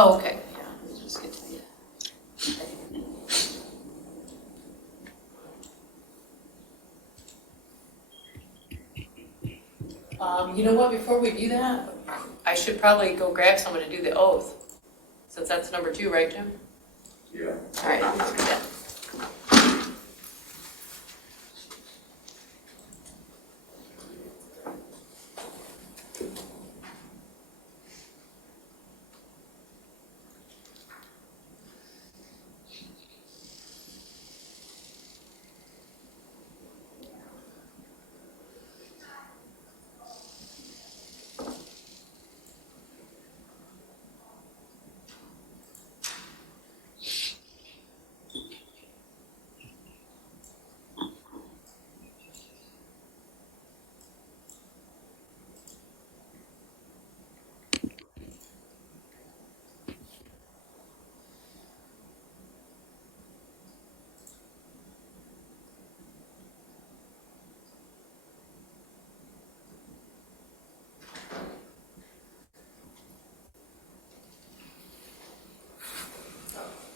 Oh, okay, yeah, let's just get to the. You know what, before we do that, I should probably go grab someone to do the oath, since that's number 2, right, Jim? Yeah. All right, let's do that.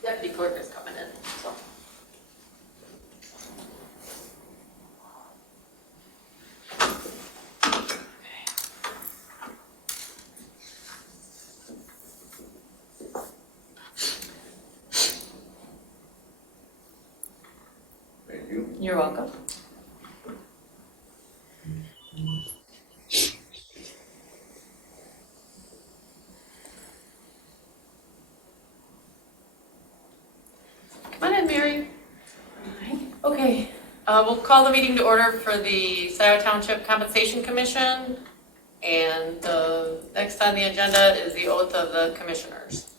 Deputy clerk is coming in, so. Thank you. You're welcome. Come on in, Mary. Hi. Okay, we'll call the meeting to order for the Scio Township Compensation Commission. And next on the agenda is the oath of the commissioners.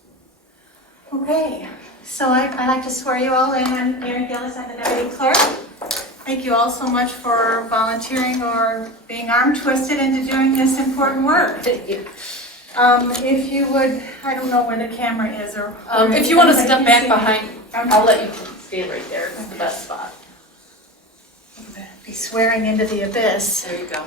Okay, so I'd like to swear you all in. I'm Mary Gillis, I'm the deputy clerk. Thank you all so much for volunteering or being arm twisted into doing this important work. Thank you. If you would, I don't know where the camera is or. If you want to step back Okay. behind, I'll let you stand right there. It's the best spot. Be swearing into the abyss. There you go.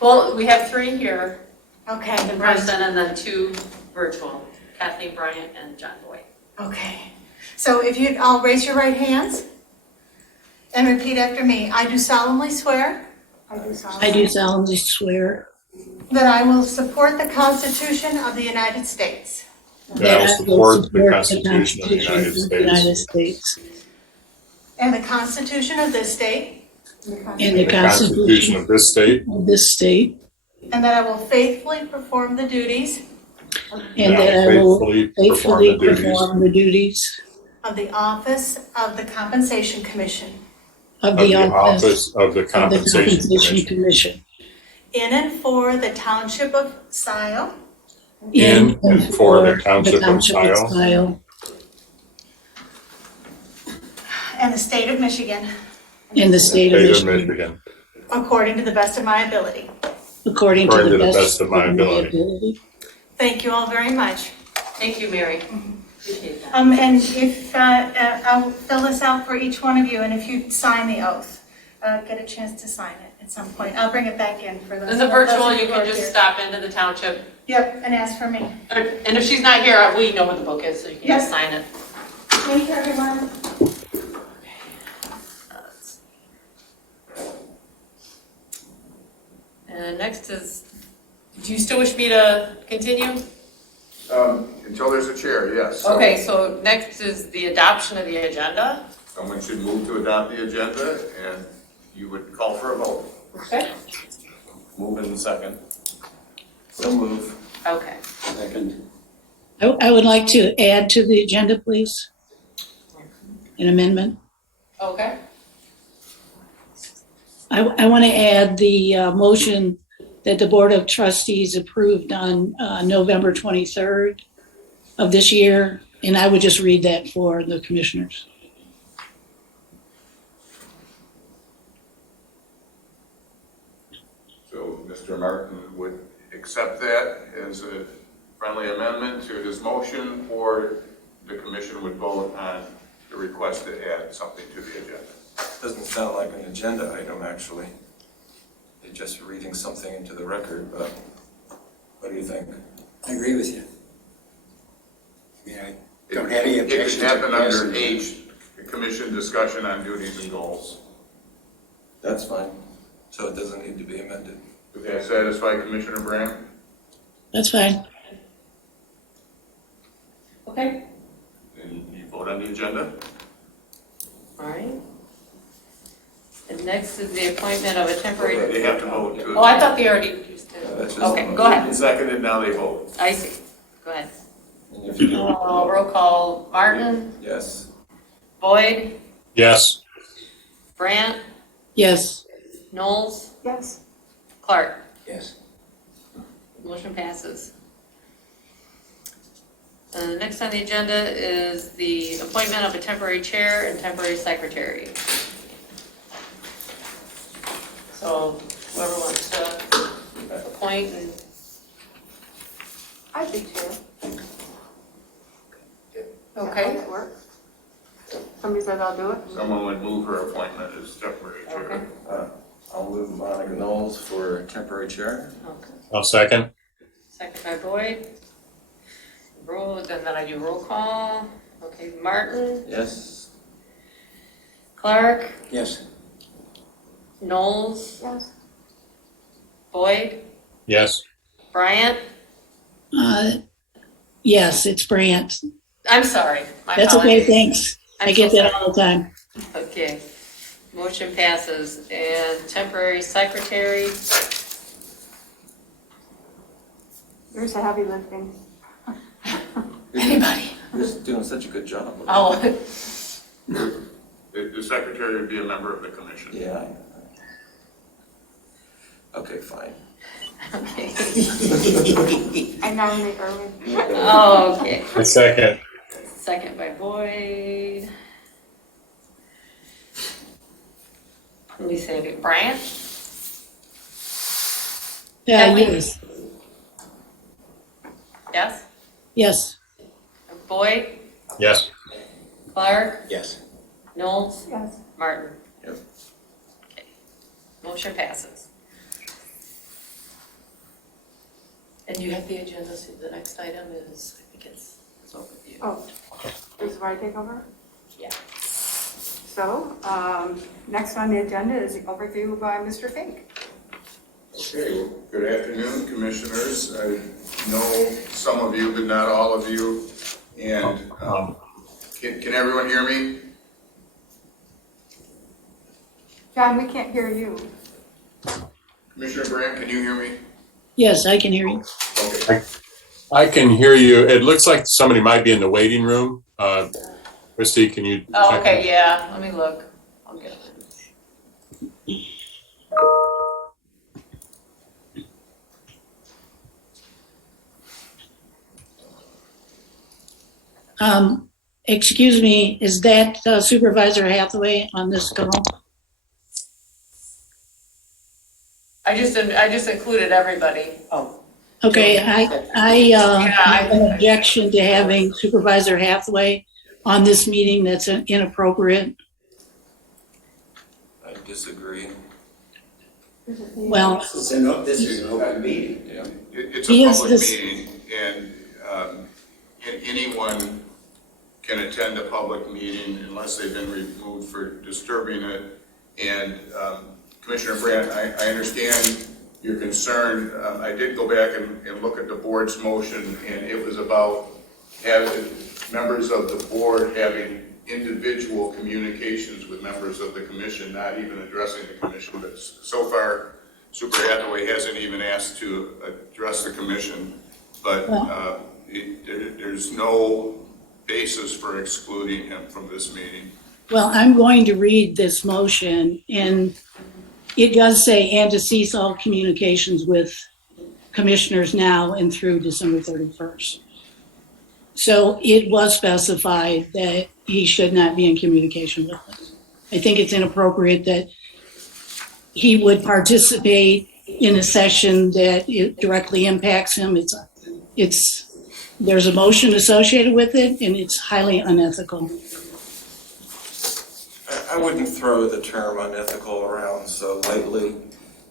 Well, we have 3 here Okay. in person and then 2 virtual, Kathleen Bryant and John Boyd. Okay, so if you'd all raise your right hands and repeat after me. I do solemnly swear. I do solemnly swear That I will support the Constitution of the United States. that I will support the Constitution of the United States And the Constitution of this state. and the Constitution of this state. of this state, And that I will faithfully perform the duties and that I will faithfully perform the duties of the office of the Compensation Commission of the office of the of the Compensation Commission in and for the Township of Scio In and for the Township of Scio Scio and the state of Michigan, in the state of Michigan, Michigan, according to the best of my ability. according to the best of my ability. Thank you all very much. Thank you, Mary. Appreciate that. And if, I'll fill this out for each one of you, and if you sign the oath, get a chance to sign it at some point. I'll bring it back in for those. In the virtual, those you who can are just here. stop into the township. Yep, and ask for me. And if she's not here, we know what the book is, so you can just sign it. Thank you, everyone. And next is, do you still wish me to continue? Until there's a chair, yes. Okay, so next is the adoption of the agenda. Someone should move to adopt the agenda, and you would call for a vote. Okay. Move in second. So move. Okay. Second. I would like to add to the agenda, please, an amendment. Okay. I want to add the motion that the Board of Trustees approved on November 23rd of this year, and I would just read that for the commissioners. So Mr. Martin would accept that as a friendly amendment to his motion, or the commission would vote on the request to add something to the agenda. Doesn't sound like an agenda item, actually. They're just reading something into the record, but what do you think? I agree with you. Don't have any It objection can to happen under passing. H, commission discussion on duties and goals. That's fine. So it doesn't need to be amended. Does that satisfy Commissioner Brand? That's fine. Okay, Then you vote on the agenda? all right. And next is the appointment of a temporary, They have to vote to. oh, I thought they already just did. That's just- Okay, go ahead. Seconded, now they vote. I see. Go ahead. And if you do, Roll call, Martin, yes. Boyd, Yes. Brandt, Yes. Knowles, Yes. Clark. Yes. Motion passes. Next on the agenda is the appointment of a temporary chair and temporary secretary. So whoever wants to appoint and, I'd be chair. okay, That work. Somebody says I'll do it. Someone would move her appointment as temporary okay, chair. I'll move Monica Knowles for temporary chair. okay. I'll second. Second by Boyd. And then I do roll call. Okay, Martin, Yes. Clark, Yes. Knowles, Yes. Boyd, Yes. Bryant. Yes, it's Brant. I'm sorry. My That's okay, apologies. thanks. I I'm get so that sorry. all the time. Okay, motion passes. And temporary secretary, There's the heavy lifting. anybody? You're just doing such a good job. Oh, The secretary would be a member of the commission. Yeah. Okay, fine. okay. I nominate Erwin. Oh, okay. I second. Second by Boyd. Let me say it. Bryant? Yes. Yes? Yes. Boyd? Yes. Clark? Yes. Knowles? Yes. Martin? Yep. Okay. Motion passes. And you have the agenda, so the next item is, I think it's overview. Oh, this is where I take over? Yeah. So, next on the agenda is the overview by Mr. Fink. Okay, well, good afternoon, commissioners. I know some of you, but not all of you. And can everyone hear me? John, we can't hear you. Commissioner Brandt, can you hear me? Yes, I can hear you. Okay. I can hear you. It looks like somebody might be in the waiting room. Christie, can you? Oh, check? okay, yeah, let me look. I'll get it. Excuse me, is that Supervisor Hathaway on this call? I just included everybody. Oh. Okay, I have an I- objection to having Supervisor Hathaway on this meeting. That's inappropriate. I disagree. Well, This is an open meeting. Yeah. It's He a is public this- meeting, and anyone can attend a public meeting unless they've been removed for disturbing it. And Commissioner Brandt, I understand your concern. I did go back and look at the board's motion, and it was about having members of the board having individual communications with members of the commission, not even addressing the commission. But so far, Super Hathaway hasn't even asked to address the commission. But there's no basis for excluding him from this meeting. well, I'm going to read this motion, and it does say, and to cease all communications with commissioners now and through December 31st. So it was specified that he should not be in communication with us. I think it's inappropriate that he would participate in a session that it directly impacts him. There's a motion associated with it, and it's highly unethical. I wouldn't throw the term unethical around so lightly.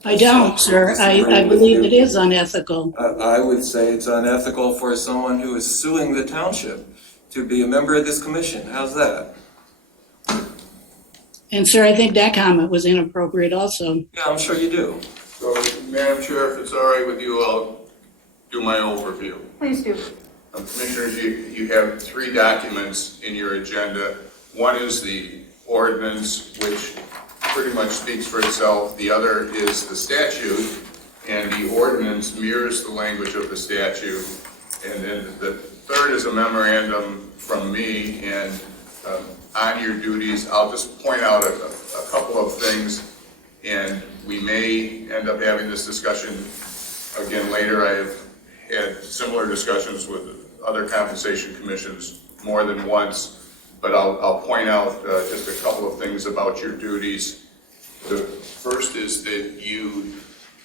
I don't, sir. I believe it is unethical. I would say it's unethical for someone who is suing the township to be a member of this commission. How's that? And sir, I think that comment was inappropriate also. Yeah, I'm sure you do. So, Madam Chair, if it's all right with you, I'll do my overview. Please do. Commissioners, you have 3 documents in your agenda. One is the ordinance, which pretty much speaks for itself. The other is the statute, and the ordinance mirrors the language of the statute. And then the third is a memorandum from me, and on your duties, I'll just point out a couple of things, and we may end up having this discussion again later. I have had similar discussions with other compensation commissions more than once, but I'll point out just a couple of things about your duties. The first is that you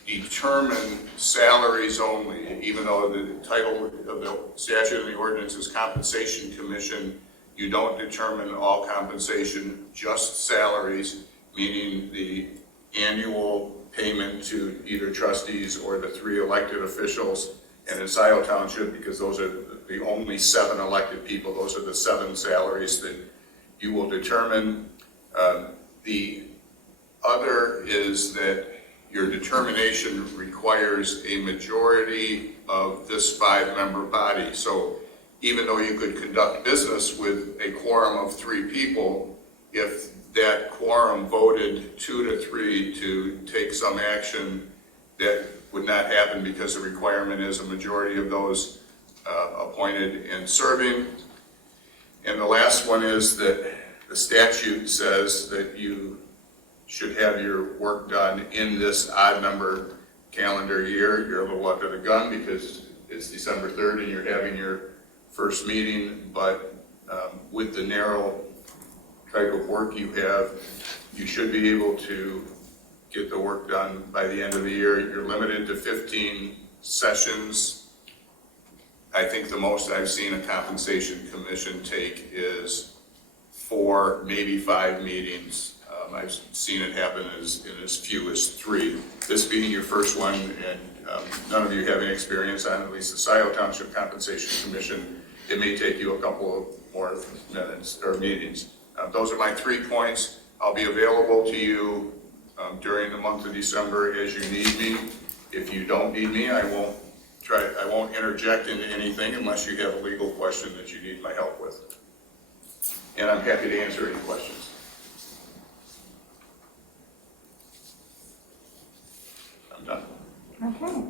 determine salaries only, even though the title of the statute and the ordinance is Compensation Commission. You don't determine all compensation, just salaries, meaning the annual payment to either trustees or the 3 elected officials. And in Scio Township, because those are the only 7 elected people, those are the 7 salaries that you will determine. The other is that your determination requires a majority of this 5-member body. So even though you could conduct business with a quorum of 3 people, if that quorum voted 2 to 3 to take some action, that would not happen because the requirement is a majority of those appointed and serving. And the last one is that the statute says that you should have your work done in this odd number calendar year. You're a little under the gun because it's December 3rd and you're having your first meeting, but with the narrow type of work you have, you should be able to get the work done by the end of the year. You're limited to 15 sessions. I think the most I've seen a compensation commission take is 4, maybe 5 meetings. I've seen it happen in as few as 3. This being your first one, and none of you have any experience on at least the Scio Township Compensation Commission, it may take you a couple of more minutes or meetings. Those are my 3 points. I'll be available to you during the month of December as you need me. If you don't need me, I won't interject into anything unless you have a legal question that you need my help with. And I'm happy to answer any questions. I'm done. Okay.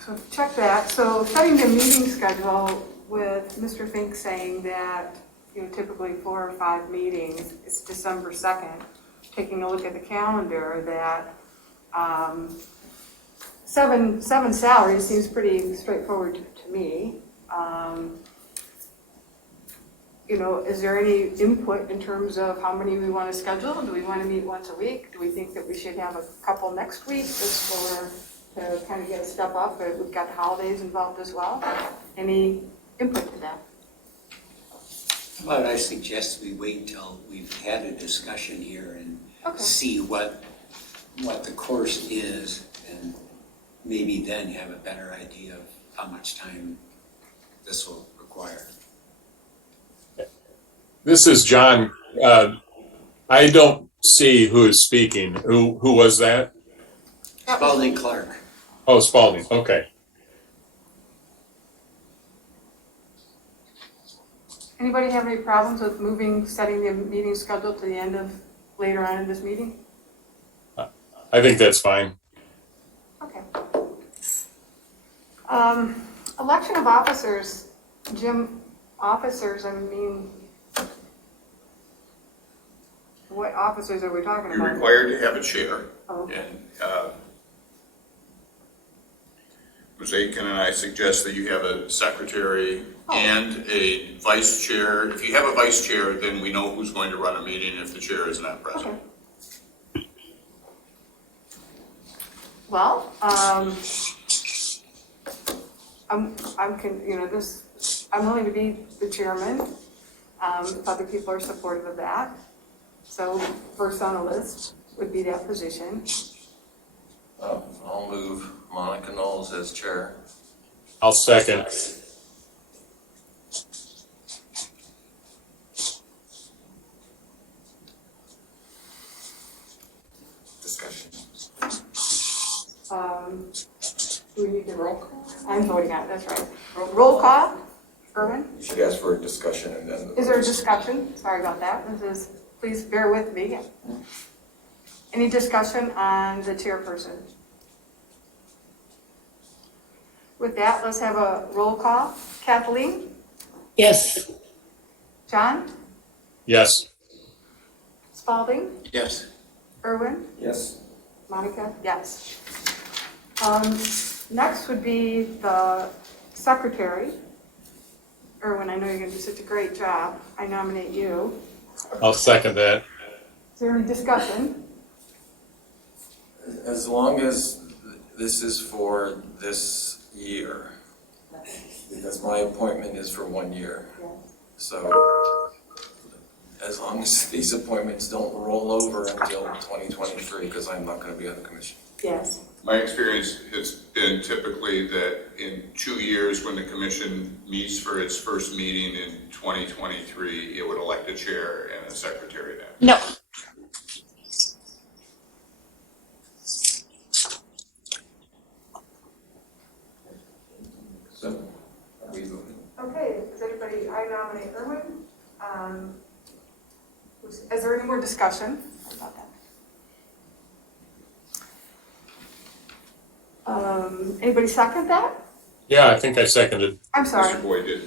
So check that. So setting the meeting schedule with Mr. Fink saying that, typically 4 or 5 meetings, it's December 2nd. Taking a look at the calendar, that 7 salaries seems pretty straightforward to me. Is there any input in terms of how many we want to schedule? Do we want to meet once a week? Do we think that we should have a couple next week just to kind of get a step up? But we've got holidays involved as well. Any input to that? But I suggest we wait until we've had a discussion here and Okay. see what the course is, and maybe then have a better idea of how much time this will require. This is John. I don't see who is speaking. Who was that? Spalding Clark. Oh, Spalding. Okay. Anybody have any problems with setting the meeting schedule to the end of later on in this meeting? I think that's fine. Okay. Election of officers, Jim, what officers are we talking You're about? required to have a chair. Oh, okay. And Ms. Aiken and I suggest that you have a secretary and a vice chair. If you have a vice chair, then we know who's going to run a meeting if the chair is not present. Okay. Well, I'm willing to be the chairman, if other people are supportive of that. So first on the list would be that position. I'll move Monica Knowles as chair. I'll second. the roll call? I'm voting on it, that's right. Roll call, Erwin? You should ask for a discussion and then. Is there a discussion? Sorry about that. Please bear with me. Any discussion on the chairperson? With that, let's have a roll call. Kathleen? Yes. John? Yes. Spalding? Yes. Erwin? Yes. Monica? Yes. Next would be the secretary. Erwin, I know you're going to do such a great job. I nominate you. I'll second that. Is there any discussion? As long as this is for this year, because my appointment is for 1 year. So as long as these appointments don't roll over until 2023, because I'm not going to be on the commission. Yes. My experience has been typically that in 2 years, when the commission meets for its first meeting in 2023, it would elect a chair and a secretary then. No. So are we voting? Okay, is anybody, I nominate Erwin. Is there any more discussion about that? Anybody second that? Yeah, I think I seconded. I'm sorry. Mr. Boyd did.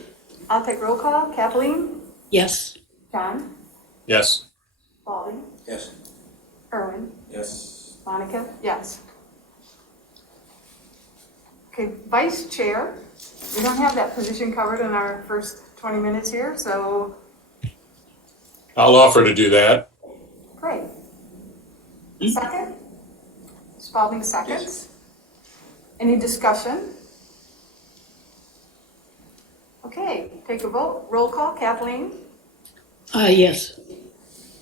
I'll take roll call. Kathleen? Yes. John? Yes. Spalding? Yes. Erwin? Yes. Monica? Yes. Okay, vice chair. We don't have that position covered in our first 20 minutes here, so I'll offer to do that. great. Second? Spalding seconds. Any discussion? Okay, take a vote. Roll call. Kathleen? Yes.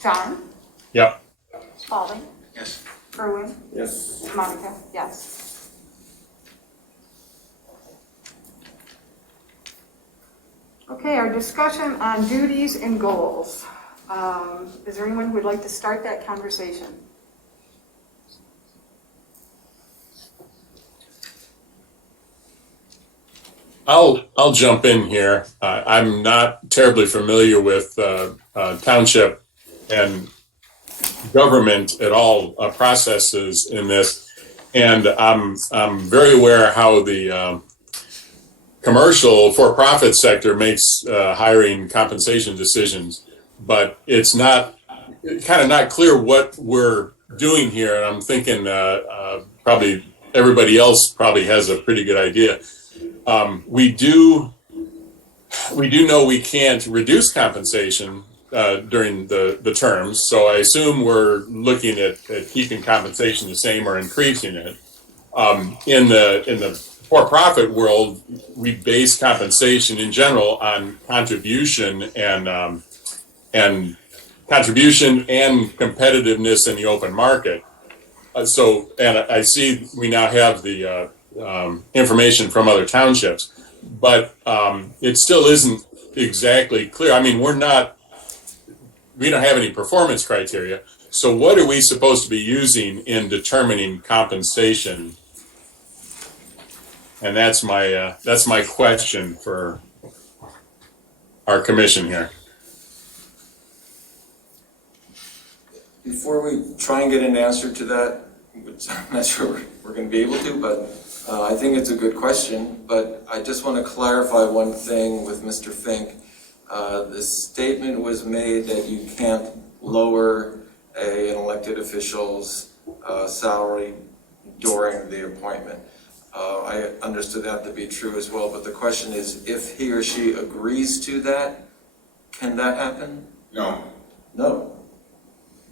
John? Yep. Spalding? Yes. Erwin? Yes. Monica? Yes. Okay, our discussion on duties and goals. Is there anyone who would like to start that conversation? I'll jump in here. I'm not terribly familiar with township and government at all processes in this, and I'm very aware how the commercial for-profit sector makes hiring compensation decisions, but it's not kind of not clear what we're doing here. And I'm thinking probably everybody else probably has a pretty good idea. We do know we can't reduce compensation during the terms, so I assume we're looking at keeping compensation the same or increasing it. In the for-profit world, we base compensation in general on contribution and competitiveness in the open market. And I see we now have the information from other townships, but it still isn't exactly clear. I mean, we don't have any performance criteria. So what are we supposed to be using in determining compensation? And that's my question for our commission here. Before we try and get an answer to that, which I'm not sure we're going to be able to, but I think it's a good question. But I just want to clarify one thing with Mr. Fink. The statement was made that you can't lower an elected official's salary during the appointment. I understood that to be true as well, but the question is, if he or she agrees to that, can that happen? No. No.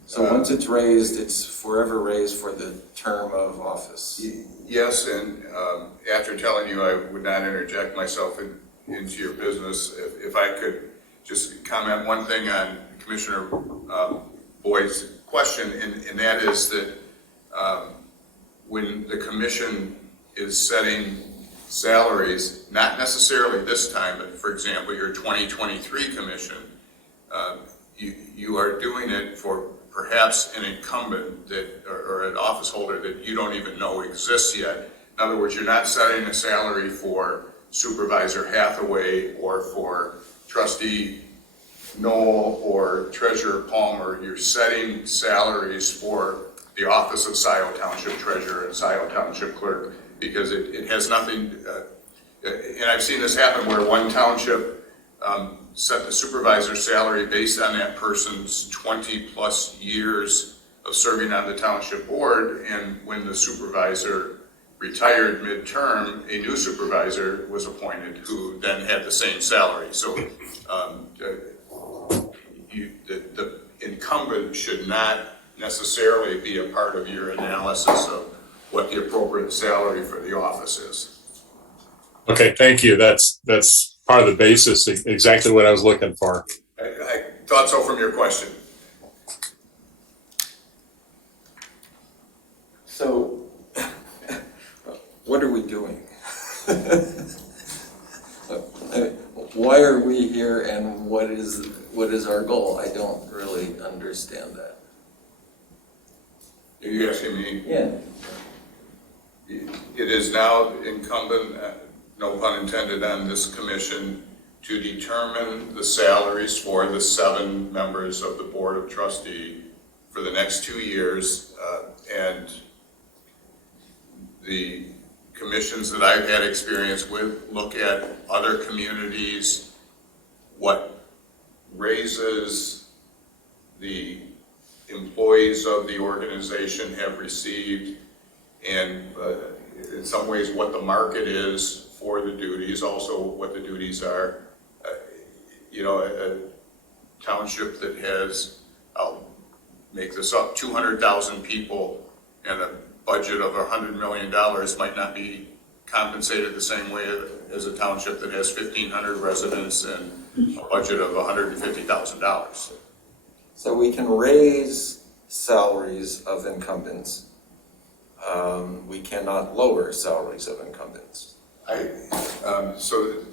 So once it's raised, it's forever raised for the term of office. Yes, and after telling you I would not interject myself into your business, if I could just comment one thing on Commissioner Boyd's question, and that is that when the commission is setting salaries, not necessarily this time, but for example, your 2023 commission, you are doing it for perhaps an incumbent that, or an office holder that you don't even know exists yet. In other words, you're not setting a salary for Supervisor Hathaway or for Trustee Noel or Treasurer Palmer. You're setting salaries for the Office of Scio Township Treasurer and Scio Township Clerk, because it has nothing, and I've seen this happen where one township set the supervisor's salary based on that person's 20-plus years of serving on the township board, and when the supervisor retired midterm, a new supervisor was appointed who then had the same salary. So the incumbent should not necessarily be a part of your analysis of what the appropriate salary for the office is. Okay, thank you. That's part of the basis, exactly what I was looking for. I thought so from your question. So, what are we doing? Why are we here, and what is our goal? I don't really understand that. Are you asking me? Yeah. It is now incumbent, no pun intended, on this commission to determine the salaries for the 7 members of the Board of Trustee for the next 2 years, and the commissions that I've had experience with look at other communities, what raises the employees of the organization have received, and in some ways what the market is for the duties, also what the duties are. A township that has, I'll make this up, 200,000 people and a budget of $100 million might not be compensated the same way as a township that has 1,500 residents and a budget of $150,000. So we can raise salaries of incumbents. We cannot lower salaries of incumbents. So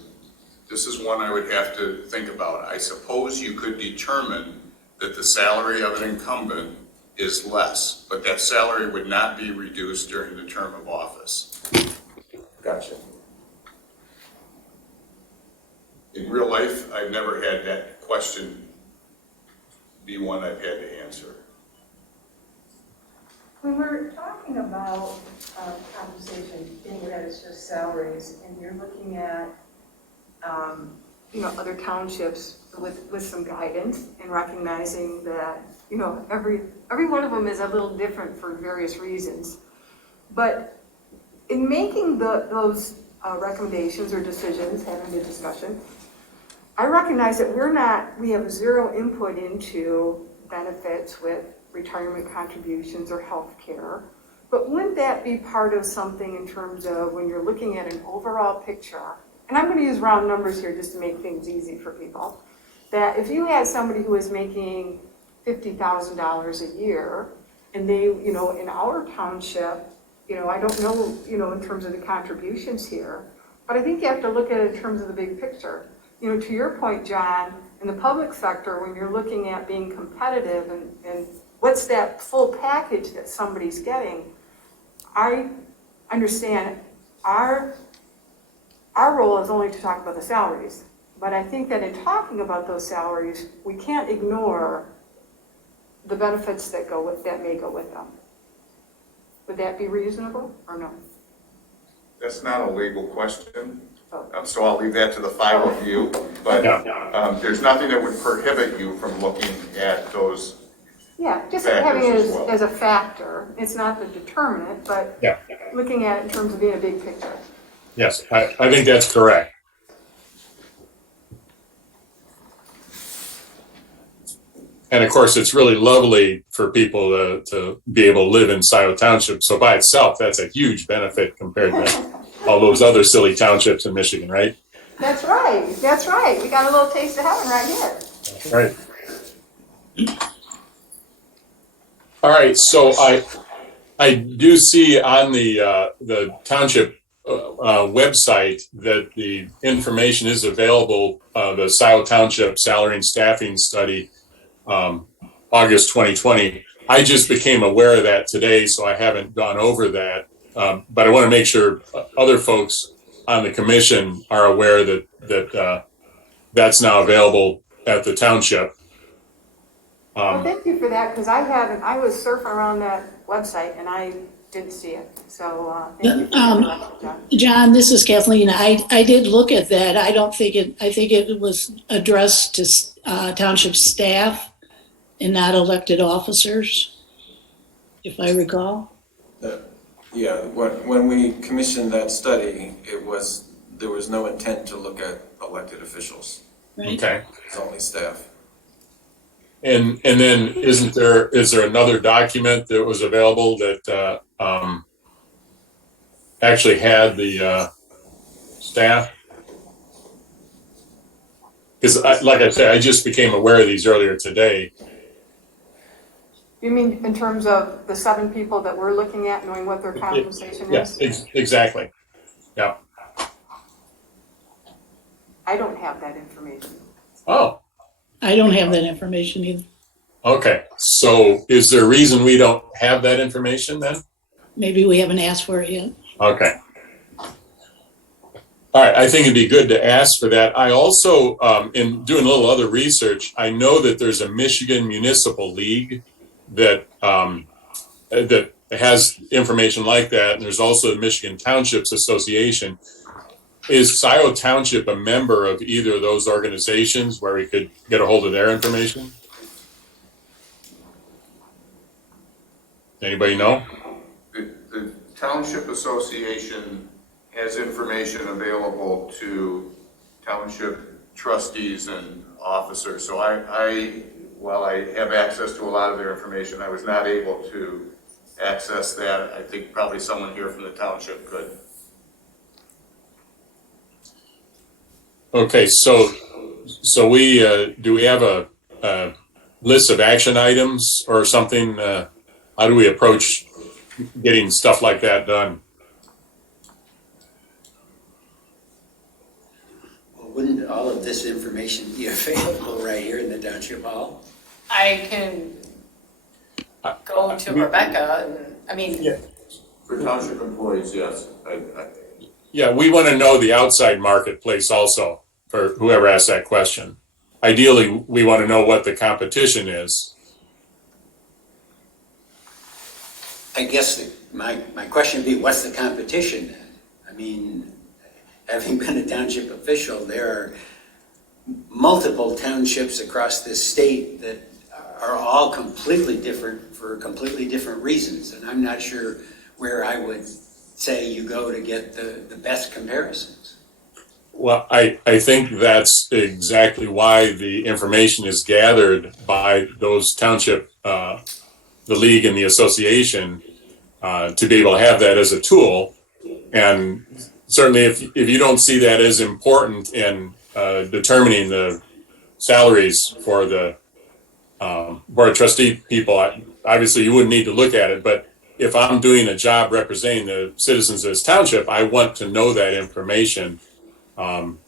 this is one I would have to think about. I suppose you could determine that the salary of an incumbent is less, but that salary would not be reduced during the term of office. Gotcha. In real life, I've never had that question be one I've had to answer. When we're talking about compensation, being that it's just salaries, and you're looking at, other townships with some guidance and recognizing that, every one of them is a little different for various reasons. But in making those recommendations or decisions, having the discussion, I recognize that we have zero input into benefits with retirement contributions or health care. But wouldn't that be part of something in terms of when you're looking at an overall picture, and I'm going to use round numbers here just to make things easy for people, that if you had somebody who was making $50,000 a year, and they, in our township, I don't know, in terms of the contributions here, but I think you have to look at it in terms of the big picture. To your point, John, in the public sector, when you're looking at being competitive and what's that full package that somebody's getting, I understand our role is only to talk about the salaries. But I think that in talking about those salaries, we can't ignore the benefits that may go with them. Would that be reasonable or no? That's not a legal question, so I'll leave that to the 5 of you. But there's nothing that would prohibit you from looking at those. Yeah, just factors having it as well. as a factor. It's not the determinant, but looking at it in terms of being a big picture. Yes, I think that's correct. And of course, it's really lovely for people to be able to live in Scio Township. So by itself, that's a huge benefit compared to all those other silly townships in Michigan, right? That's right. That's right. We got a little taste of heaven right here. Right. All right. So I do see on the township website that the information is available. The Scio Township Salary and Staffing Study, August 2020. I just became aware of that today, so I haven't gone over that. But I want to make sure other folks on the commission are aware that that's now available at the township. Well, thank you for that, because I was surfing around that website and I didn't see it. So thank you for that, John. John, this is Kathleen. I did look at that. I don't think I think it was addressed to township staff and not elected officers, if I recall. Yeah, when we commissioned that study, there was no intent to look at elected officials. Right? Okay. It's only staff. And then is there another document that was available that actually had the staff? Because like I said, I just became aware of these earlier today. You mean in terms of the 7 people that we're looking at, knowing what their compensation is? Yes, exactly. Yeah. I don't have that information. Oh, I don't have that information either. okay. So is there a reason we don't have that information then? Maybe we haven't asked for it yet. Okay. All right, I think it'd be good to ask for that. I also, in doing a little other research, I know that there's a Michigan Municipal League that that has information like that, and there's also the Michigan Townships Association. Is Scio Township a member of either of those organizations where we could get a hold of their information? Anybody know? The Township Association has information available to township trustees and officers. So while I have access to a lot of their information, I was not able to access that. I think probably someone here from the township could. Okay, so we do we have a list of action items or something? How do we approach getting stuff like that done? Well, wouldn't all of this information be available right here in the township hall? I can go to Rebecca and, I mean, Yeah. For township employees, yes. Yeah, we want to know the outside marketplace also for whoever asks that question. Ideally, we want to know what the competition is. I guess my question would be, what's the competition then? I mean, having been a township official, there are multiple townships across this state that are all completely different for completely different reasons. And I'm not sure where I would say you go to get the best comparisons. Well, I think that's exactly why the information is gathered by those township, the league and the association, to be able to have that as a tool. And certainly if you don't see that as important in determining the salaries for the board of trustee people, obviously you wouldn't need to look at it. But if I'm doing a job representing the citizens of this township, I want to know that information,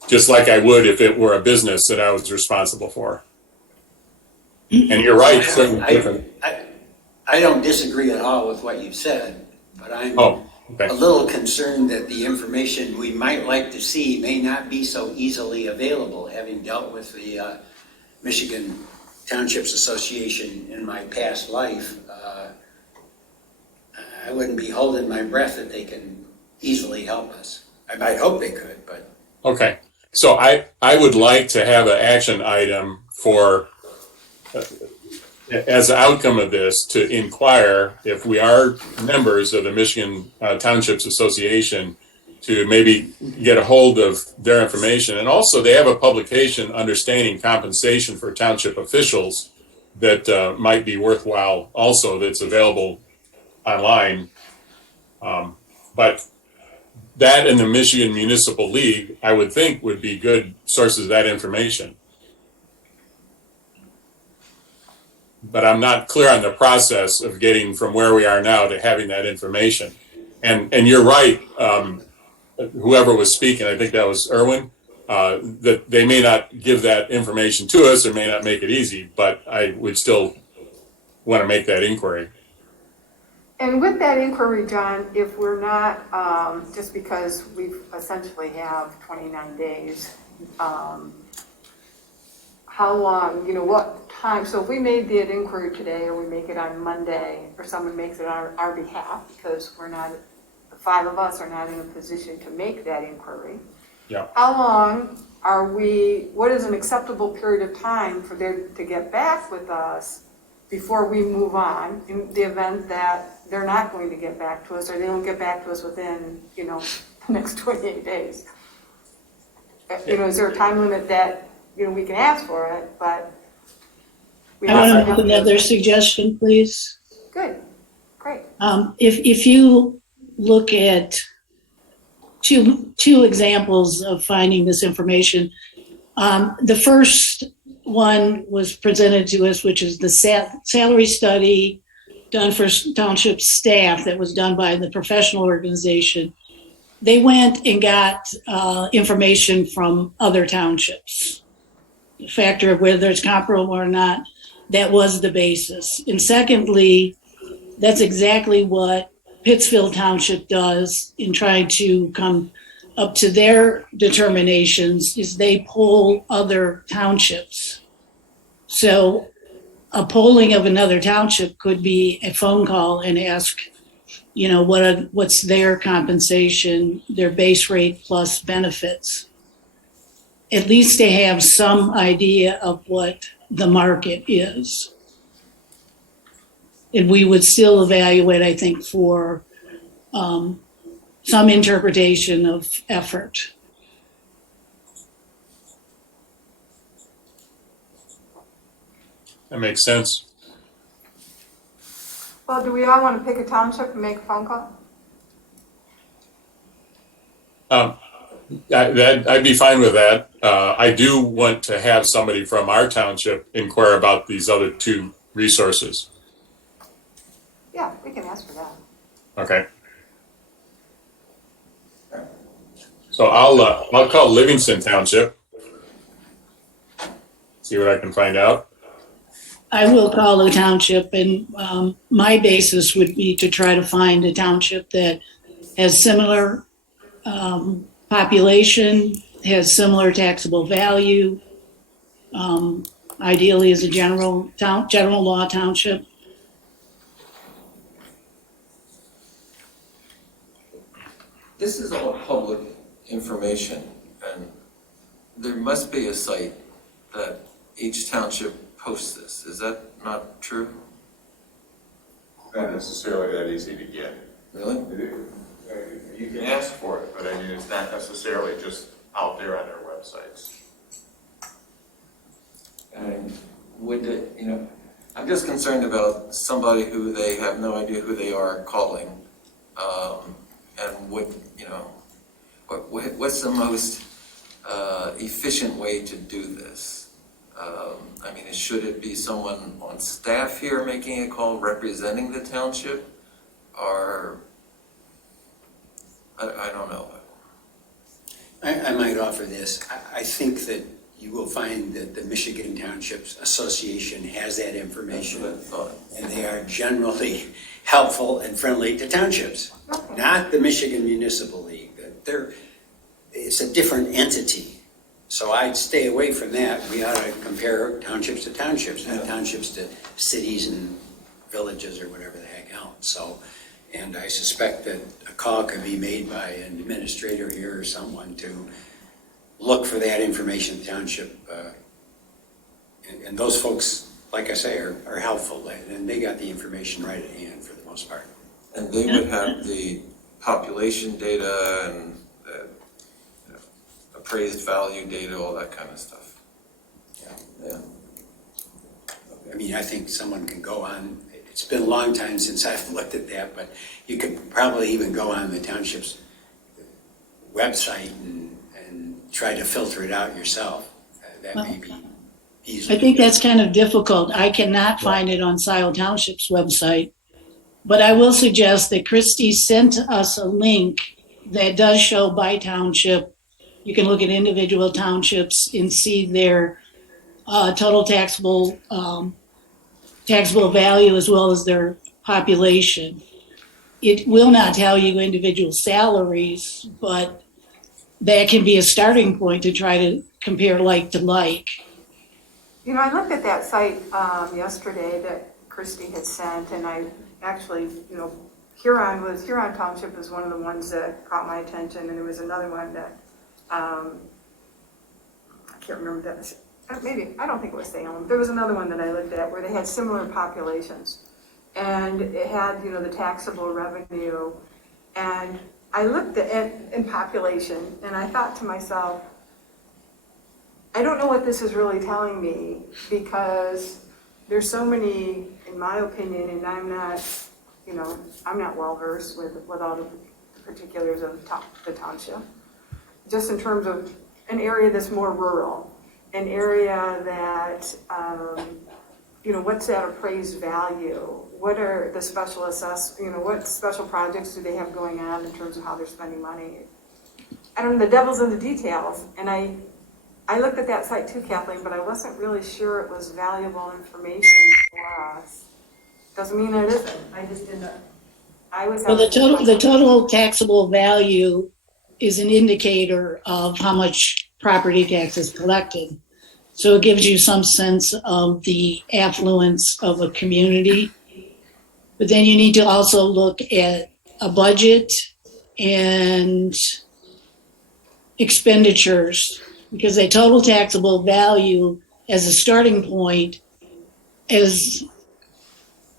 just like I would if it were a business that I was responsible for. And you're right. I don't disagree at all with what you said, but I'm okay. a little concerned that the information we might like to see may not be so easily available, having dealt with the Michigan Townships Association in my past life. I wouldn't be holding my breath that they can easily help us. I might hope they could, but. Okay. So I would like to have an action item for, as an outcome of this, to inquire if we are members of the Michigan Townships Association, to maybe get a hold of their information. And also they have a publication, Understanding Compensation for Township Officials, that might be worthwhile also, that's available online. But that and the Michigan Municipal League, I would think, would be good sources of that information. But I'm not clear on the process of getting from where we are now to having that information. And you're right, whoever was speaking, I think that was Erwin, that they may not give that information to us or may not make it easy, but I would still want to make that inquiry. And with that inquiry, John, if we're not, just because we essentially have 29 days, how long, what time, so if we made the inquiry today, or we make it on Monday, or someone makes it on our behalf, because we're not, the five of us are not in a position to make that inquiry. Yeah. How long what is an acceptable period of time for them to get back with us before we move on, in the event that they're not going to get back to us, or they don't get back to us within, the next 28 days? Is there a time limit that, we can ask for it, but we I want to also make have another suggestion, please. Good, great. If you look at two examples of finding this information, the first one was presented to us, which is the salary study done for township staff that was done by the professional organization. They went and got information from other townships. The factor of whether it's comparable or not, that was the basis. And secondly, that's exactly what Pittsfield Township does in trying to come up to their determinations, is they poll other townships. So a polling of another township could be a phone call and ask, what's their compensation, their base rate plus benefits. At least they have some idea of what the market is. And we would still evaluate, I think, for some interpretation of effort. That makes sense. Well, do we all want to pick a township and make a phone call? I'd be fine with that. I do want to have somebody from our township inquire about these other two resources. Yeah, we can ask for that. Okay. So I'll call Livingston Township. See what I can find out. I will call the township, and my basis would be to try to find a township that has similar population, has similar taxable value, ideally is a general law township. This is all public information, and there must be a site that each township posts this. Is that not true? Not necessarily that easy to get. Really? You can ask for it, but I mean, it's not necessarily just out there on their websites. And would it, I'm just concerned about somebody who they have no idea who they are calling, and what's the most efficient way to do this? I mean, should it be someone on staff here making a call representing the township, or I don't know. I might offer this. I think that you will find that the Michigan Townships Association has that information. That's what I thought. And they are generally helpful and friendly to townships, not the Michigan Municipal League. It's a different entity. So I'd stay away from that. We ought to compare townships to townships, not townships to cities and villages or whatever the heck else. So, and I suspect that a call can be made by an administrator here or someone to look for that information in the township. And those folks, like I say, are helpful, and they got the information right at hand for the most part. And they would have the population data and appraised value data, all that kind of stuff. Yeah. I mean, I think someone can go on, it's been a long time since I've looked at that, but you could probably even go on the township's website and try to filter it out yourself. That may be easy. I think that's kind of difficult. I cannot find it on Scio Township's website, but I will suggest that Christie sent us a link that does show by township. You can look at individual townships and see their total taxable value as well as their population. it will not tell you individual salaries, but that can be a starting point to try to compare like to like. You know, I looked at that site yesterday that Christie had sent, and I actually, you know, Huron Township was one of the ones that caught my attention, and there was another one that, I can't remember that, maybe, I don't think it was Salem. There was another one that I looked at where they had similar populations. And it had, you know, the taxable revenue. And I looked at in population, and I thought to myself, I don't know what this is really telling me, because there's so many, in my opinion, and I'm not, you know, I'm not well-versed with all the particulars of the township. Just in terms of an area that's more rural, an area that, you know, what's that appraised value? What are the special what special projects do they have going on in terms of how they're spending money? I don't know, the devil's in the details, and I looked at that site too, Kathleen, but I wasn't really sure it was valuable information for us. Doesn't mean it isn't. I just didn't. Well, the total taxable value is an indicator of how much property tax is collected. So it gives you some sense of the affluence of a community. But then you need to also look at a budget and expenditures, because a total taxable value as a starting point, as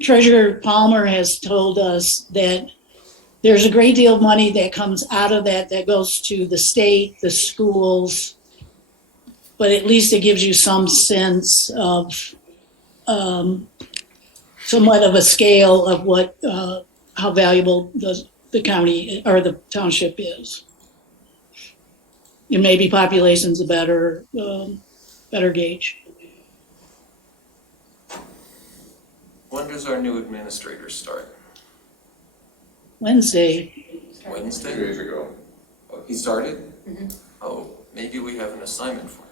Treasurer Palmer has told us, that there's a great deal of money that comes out of that goes to the state, the schools, but at least it gives you some sense of somewhat of a scale of what how valuable the county or the township is. And maybe population's a better gauge. When does our new administrator start? Wednesday. Wednesday? 2 days ago. Oh, he started? Mm-hmm. Oh, maybe we have an assignment for him.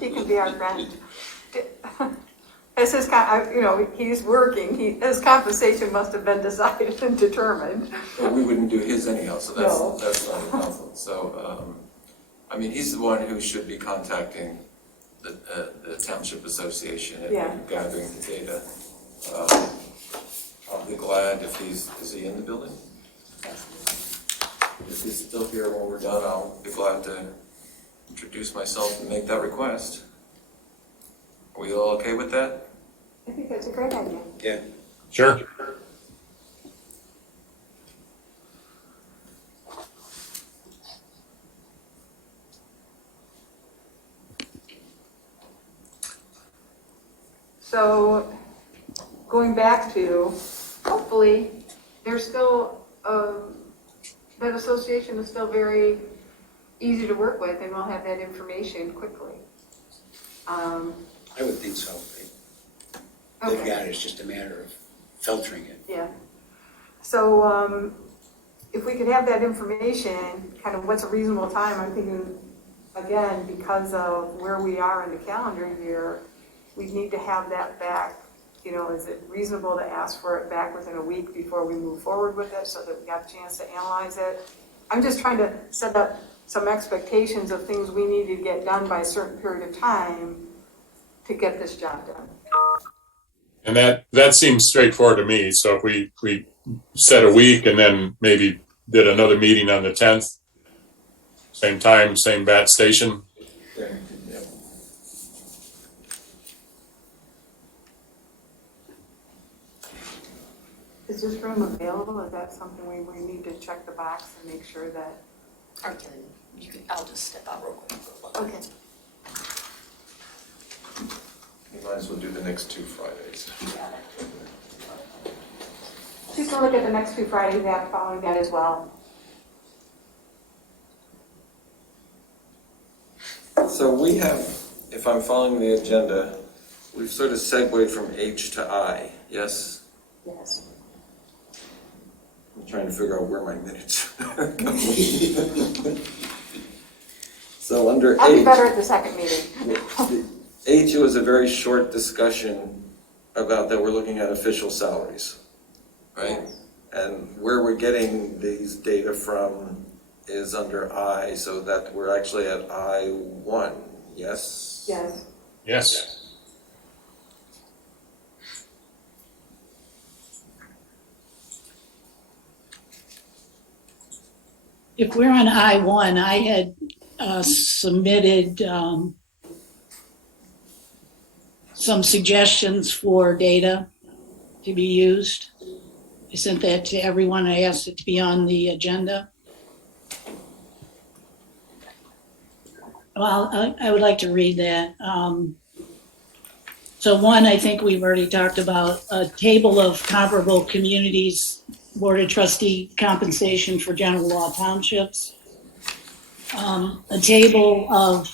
He can be our friend. As his, you know, he's working, his compensation must have been decided and determined. Well, we wouldn't do his anyhow, so No. that's not a problem. So, I mean, he's the one who should be contacting the Township Association Yeah. and gathering the data. I'll be glad if is he in the building? If he's still here when we're done, I'll be glad to introduce myself and make that request. Are we all okay with that? I think that's a great idea. Yeah. Sure. So, going back to, hopefully, there's still, that association is still very easy to work with, and we'll have that information quickly. I would think so. They've Okay. got it, it's just a matter of filtering it. Yeah. So, if we could have that information, kind of what's a reasonable time, I'm thinking, again, because of where we are in the calendar year, we need to have that back. You know, is it reasonable to ask for it back within a week before we move forward with it so that we have a chance to analyze it? I'm just trying to set up some expectations of things we need to get done by a certain period of time to get this job done. And that seems straightforward to me. So if we set a week and then maybe did another meeting on the 10th, same time, same bat station. Is this room available? Is that something we need to check the box and make sure that? I'll just step out real quick. Okay. You might as well do the next 2 Fridays. She's gonna look at the next 2 Fridays after following that as well. So we have, if I'm following the agenda, we've sort of segued from H to I, yes? Yes. I'm trying to figure out where my minutes are going. So under I'll be H, better at the second meeting. H was a very short discussion about that we're looking at official salaries. right? And where we're getting these data from is under I, so that we're actually at I1, yes? Yes. Yes. If we're on I1, I had submitted some suggestions for data to be used. I sent that to everyone. I asked it to be on the agenda. Well, I would like to read that. So one, I think we've already talked about a table of comparable communities, Board of Trustee compensation for general law townships. A table of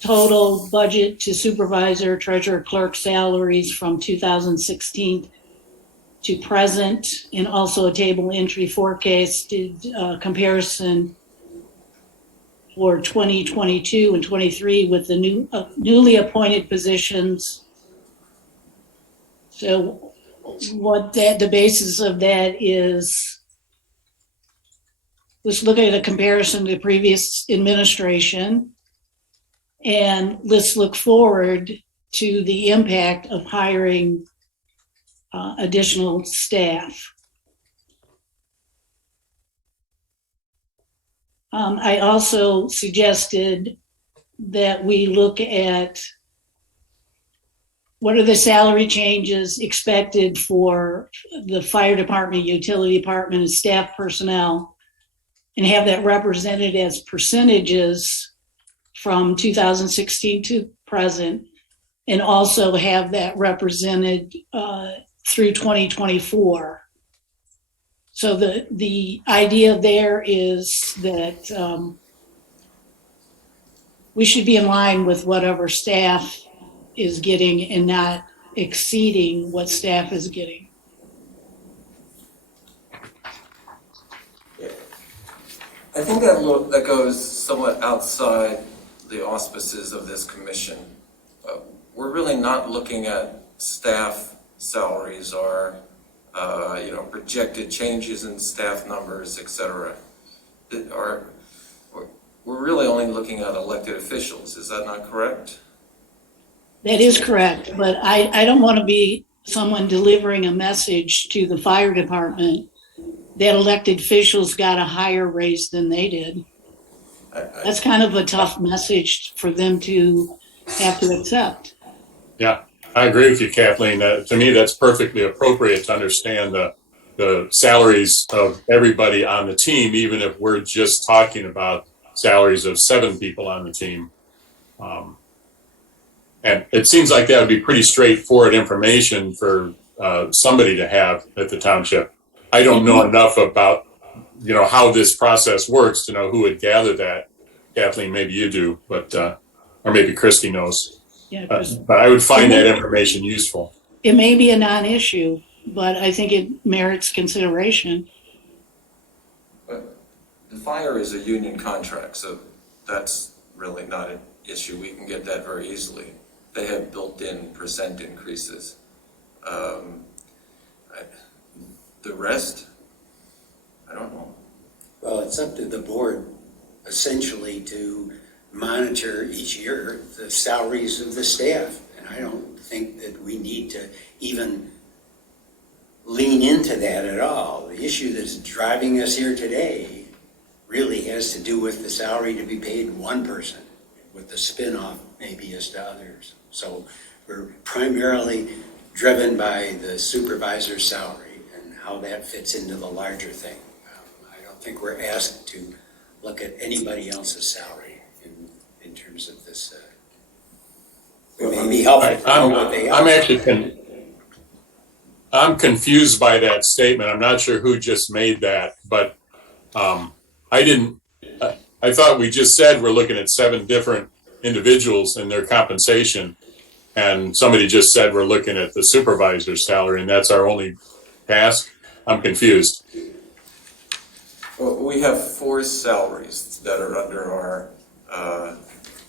total budget to supervisor, treasurer, clerk salaries from 2016 to present, and also a table entry forecasted comparison for 2022 and 23 with the newly appointed positions. So what the basis of that is, let's look at a comparison to the previous administration, and let's look forward to the impact of hiring additional staff. I also suggested that we look at what are the salary changes expected for the fire department, utility department, and staff personnel, and have that represented as percentages from 2016 to present, and also have that represented through 2024. So the idea there is that we should be in line with whatever staff is getting and not exceeding what staff is getting. I think that goes somewhat outside the auspices of this commission. We're really not looking at staff salaries or projected changes in staff numbers, et cetera. We're really only looking at elected officials. Is that not correct? That is correct, but I don't want to be someone delivering a message to the fire department that elected officials got a higher raise than they did. That's kind of a tough message for them to have to accept. Yeah, I agree with you, Kathleen. To me, that's perfectly appropriate to understand the salaries of everybody on the team, even if we're just talking about salaries of 7 people on the team. And it seems like that would be pretty straightforward information for somebody to have at the township. I don't know enough about, how this process works to know who would gather that. Kathleen, maybe you do, but or maybe Christy knows. Yeah, But I would find that information useful. it may be a non-issue, but I think it merits consideration. But the fire is a union contract, so that's really not an issue. We can get that very easily. They have built-in percent increases. The rest, I don't know. Well, it's up to the board essentially to monitor each year the salaries of the staff. And I don't think that we need to even lean into that at all. The issue that's driving us here today really has to do with the salary to be paid one person, with the spin-off maybe as to others. So we're primarily driven by the supervisor's salary and how that fits into the larger thing. I don't think we're asked to look at anybody else's salary in terms of this. It may be helpful to know what they are. I'm confused by that statement. I'm not sure who just made that, but I thought we just said we're looking at 7 different individuals and their compensation, and somebody just said we're looking at the supervisor's salary, and that's our only task. I'm confused. Well, we have 4 salaries that are under our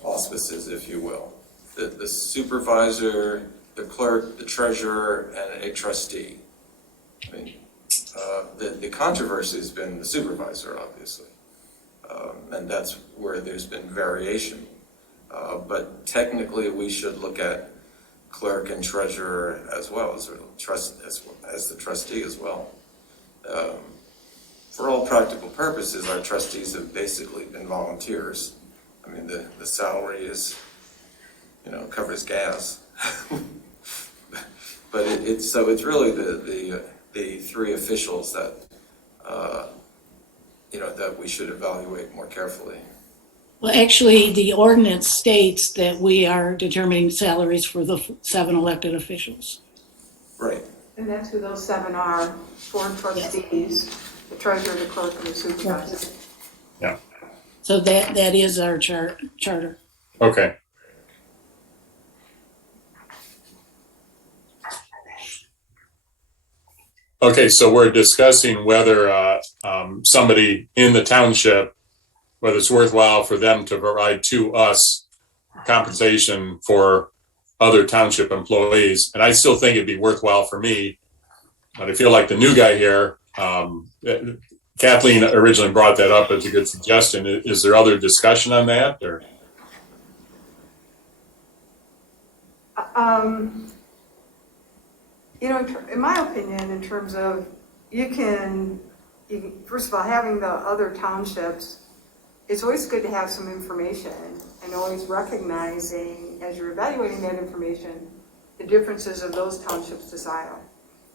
auspices, if you will. The supervisor, the clerk, the treasurer, and a trustee. I mean, the controversy has been the supervisor, obviously. And that's where there's been variation. But technically, we should look at clerk and treasurer as well as the trustee as well. For all practical purposes, our trustees have basically been volunteers. I mean, the salary is, covers gas. But it's really the three officials that, that we should evaluate more carefully. Well, actually, the ordinance states that we are determining salaries for the 7 elected officials. Right. And that's who those 7 are, 4 trustees, the treasurer, the clerk, and the supervisor. Yeah. So that is our charter. Okay. Okay, so we're discussing whether somebody in the township, whether it's worthwhile for them to provide to us compensation for other township employees. And I still think it'd be worthwhile for me, but I feel like the new guy here, Kathleen originally brought that up as a good suggestion. Is there other discussion on that, or? In my opinion, in terms of, you can, first of all, having the other townships, it's always good to have some information and always recognizing, as you're evaluating that information, the differences of those townships to Scio.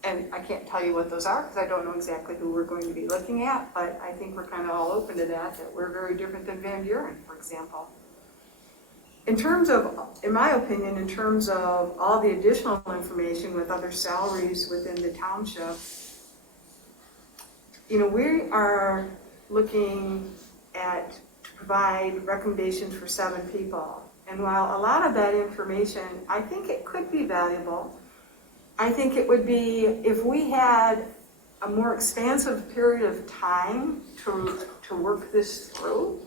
And I can't tell you what those are because I don't know exactly who we're going to be looking at, but I think we're kind of all open to that we're very different than Van Buren, for example. In terms of, in my opinion, in terms of all the additional information with other salaries within the township, we are looking at to provide recommendations for 7 people. And while a lot of that information, I think it could be valuable, I think it would be, if we had a more expansive period of time to work this through,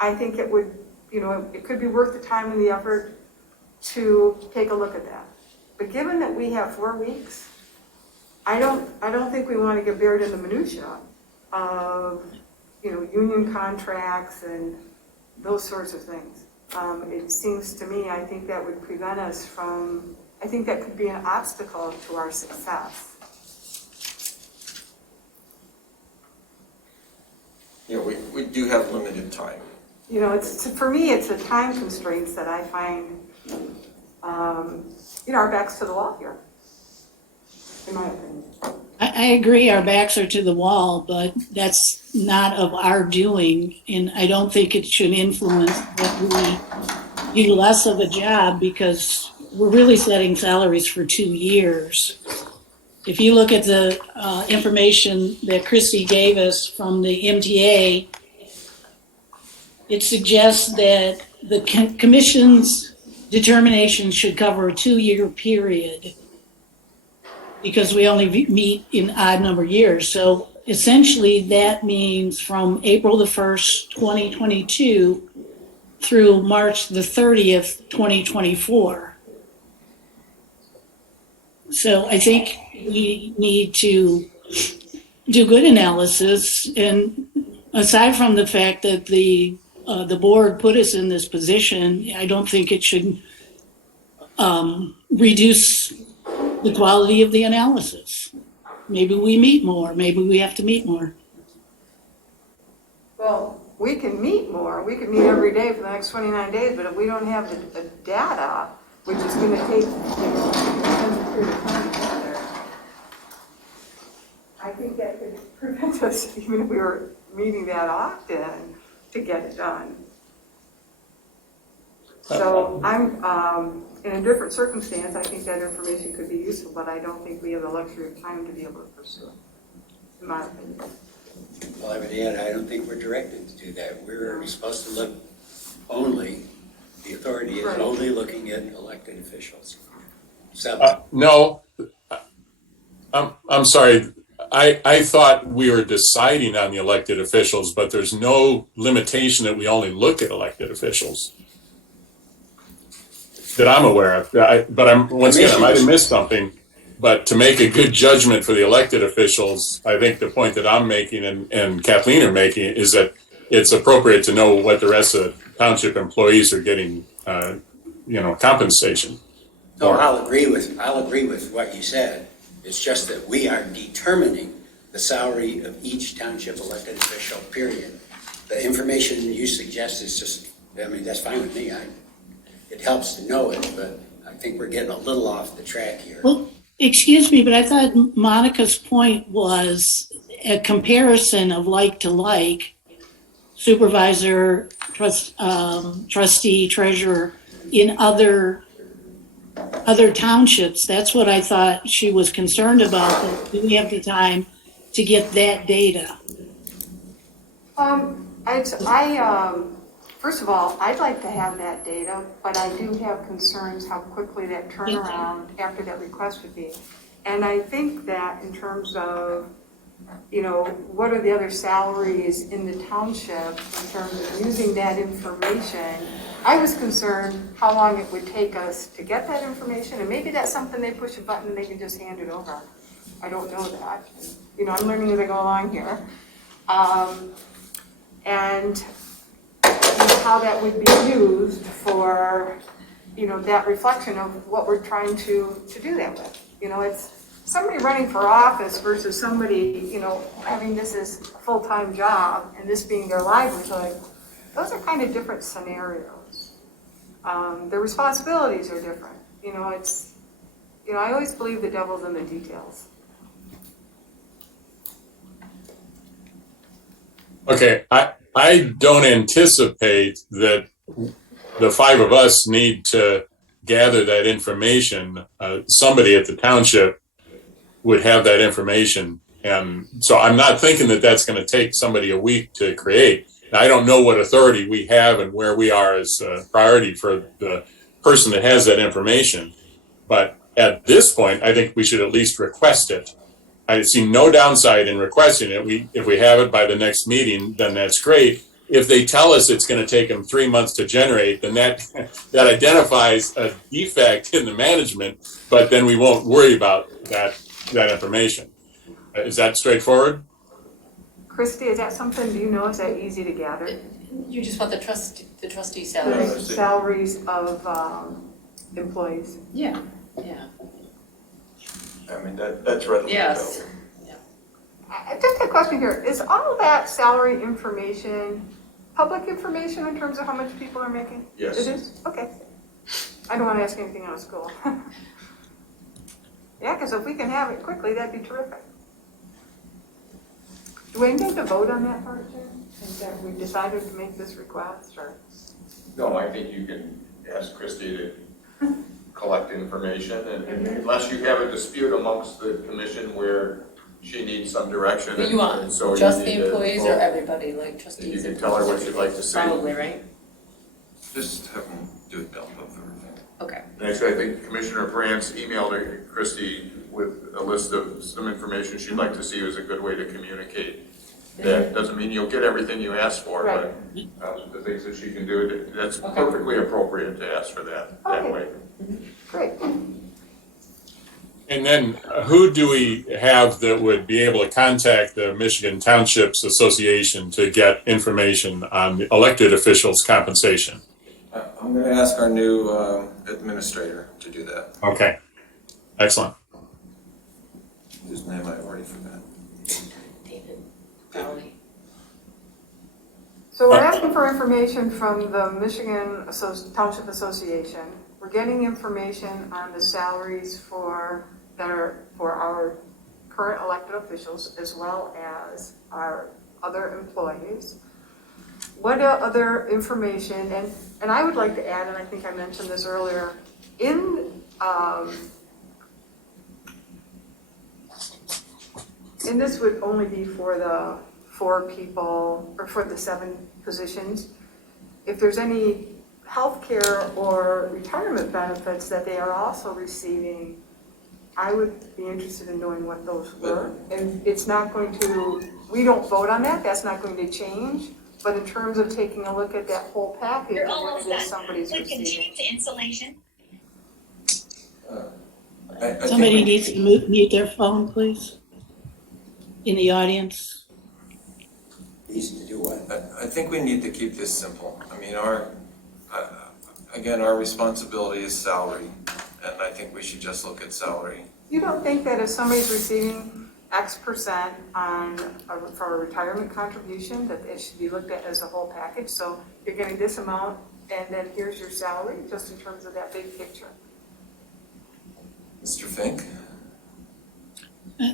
I think it would, it could be worth the time and the effort to take a look at that. But given that we have 4 weeks, I don't think we want to get buried in the minutia of, union contracts and those sorts of things. It seems to me, I think that would prevent us from, I think that could be an obstacle to our success. We do have limited time. For me, it's the time constraints that I find, our backs to the wall here, in my opinion. I agree our backs are to the wall, but that's not of our doing. And I don't think it should influence that we do less of a job because we're really setting salaries for 2 years. If you look at the information that Christy gave us from the MTA, it suggests that the commission's determination should cover a 2-year period because we only meet in odd number years. So essentially that means from April the 1st, 2022 through March the 30th, 2024. So I think we need to do good analysis, and aside from the fact that the board put us in this position, I don't think it should reduce the quality of the analysis. Maybe we meet more, maybe we have to meet more. Well, we can meet more, we can meet every day for the next 29 days, but if we don't have the data, which is going to take an extended period of time to get there, I think that could prevent us, even if we were meeting that often, to get it done. So I'm, in a different circumstance, I think that information could be useful, but I don't think we have the luxury of time to be able to pursue it, in my opinion. Well, I would add, I don't think we're directed to do that. We're supposed to look only, the authority is only looking at elected officials. So, No, I'm sorry. I thought we were deciding on the elected officials, but there's no limitation that we only look at elected officials that I'm aware of. But once again, I might have missed something. But to make a good judgment for the elected officials, I think the point that I'm making and Kathleen are making is that it's appropriate to know what the rest of the township employees are getting, compensation. So I'll agree with what you said. It's just that we are determining the salary of each township elected official, period. The information you suggest is just, that's fine with me. It helps to know it, but I think we're getting a little off the track here. Well, excuse me, but I thought Monica's point was a comparison of like to like, supervisor, trustee, treasurer in other townships. That's what I thought she was concerned about. Do we have the time to get that data? First of all, I'd like to have that data, but I do have concerns how quickly that turnaround after that request would be. And I think that in terms of, what are the other salaries in the township in terms of using that information, I was concerned how long it would take us to get that information, and maybe that's something they push a button and they can just hand it over. I don't know that. I'm learning as I go along here. And how that would be used for, that reflection of what we're trying to do that with. It's somebody running for office versus somebody, having this as a full-time job and this being their livelihood. Those are kind of different scenarios. Their responsibilities are different. I always believe the devil's in the details. Okay, I don't anticipate that the five of us need to gather that information. Somebody at the township would have that information. And so I'm not thinking that that's going to take somebody a week to create. I don't know what authority we have and where we are as a priority for the person that has that information. But at this point, I think we should at least request it. I see no downside in requesting it. If we have it by the next meeting, then that's great. If they tell us it's going to take them 3 months to generate, then that identifies a defect in the management, but then we won't worry about that information. Is that straightforward? Christy, is that something, do you know, is that easy to gather? You just want the trustee The salaries? salaries of employees? Yeah. That's readily Yes. available. I just have a question here. Is all that salary information public information in terms of how much people are making? Yes. It is? Okay. I don't want to ask anything out of school. Yeah, because if we can have it quickly, that'd be terrific. Do we need to vote on that part, Jim? Is that we decided to make this request, or? No, I think you can ask Christie to collect information, and unless you have a dispute amongst the commission where she needs some direction. What you want, and so just you the need to employees or vote. everybody, like You trustees? can tell her what you'd like to say. Probably, right? Just have them do a dump of everything. Okay. Actually, I think Commissioner Brandt's email to Christie with a list of some information she'd like to see is a good way to communicate. That doesn't mean you'll get everything you ask for, but the things that she can do, that's perfectly appropriate to ask for that way. Great. And then who do we have that would be able to contact the Michigan Townships Association to get information on the elected officials' compensation? I'm going to ask our new administrator to do that. Okay, excellent. Whose name I already forgot. David Crowley. So we're asking for information from the Michigan Township Association. We're getting information on the salaries that are for our current elected officials as well as our other employees. What other information, and I would like to add, and I think I mentioned this earlier, and this would only be for the 4 people, or for the 7 positions. If there's any healthcare or retirement benefits that they are also receiving, I would be interested in knowing what those were. And it's not going to, we don't vote on that, that's not going to change. But in terms of taking a look at that whole package, and what it is somebody's receiving. Continue to installation. I think Somebody we- needs to mute their phone, please, in the audience. Needs to do what? I think we need to keep this simple. I mean, again, our responsibility is salary, and I think we should just look at salary. You don't think that if somebody's receiving X percent for a retirement contribution, that it should be looked at as a whole package? So you're getting this amount, and then here's your salary, just in terms of that big picture? Mr. Fink?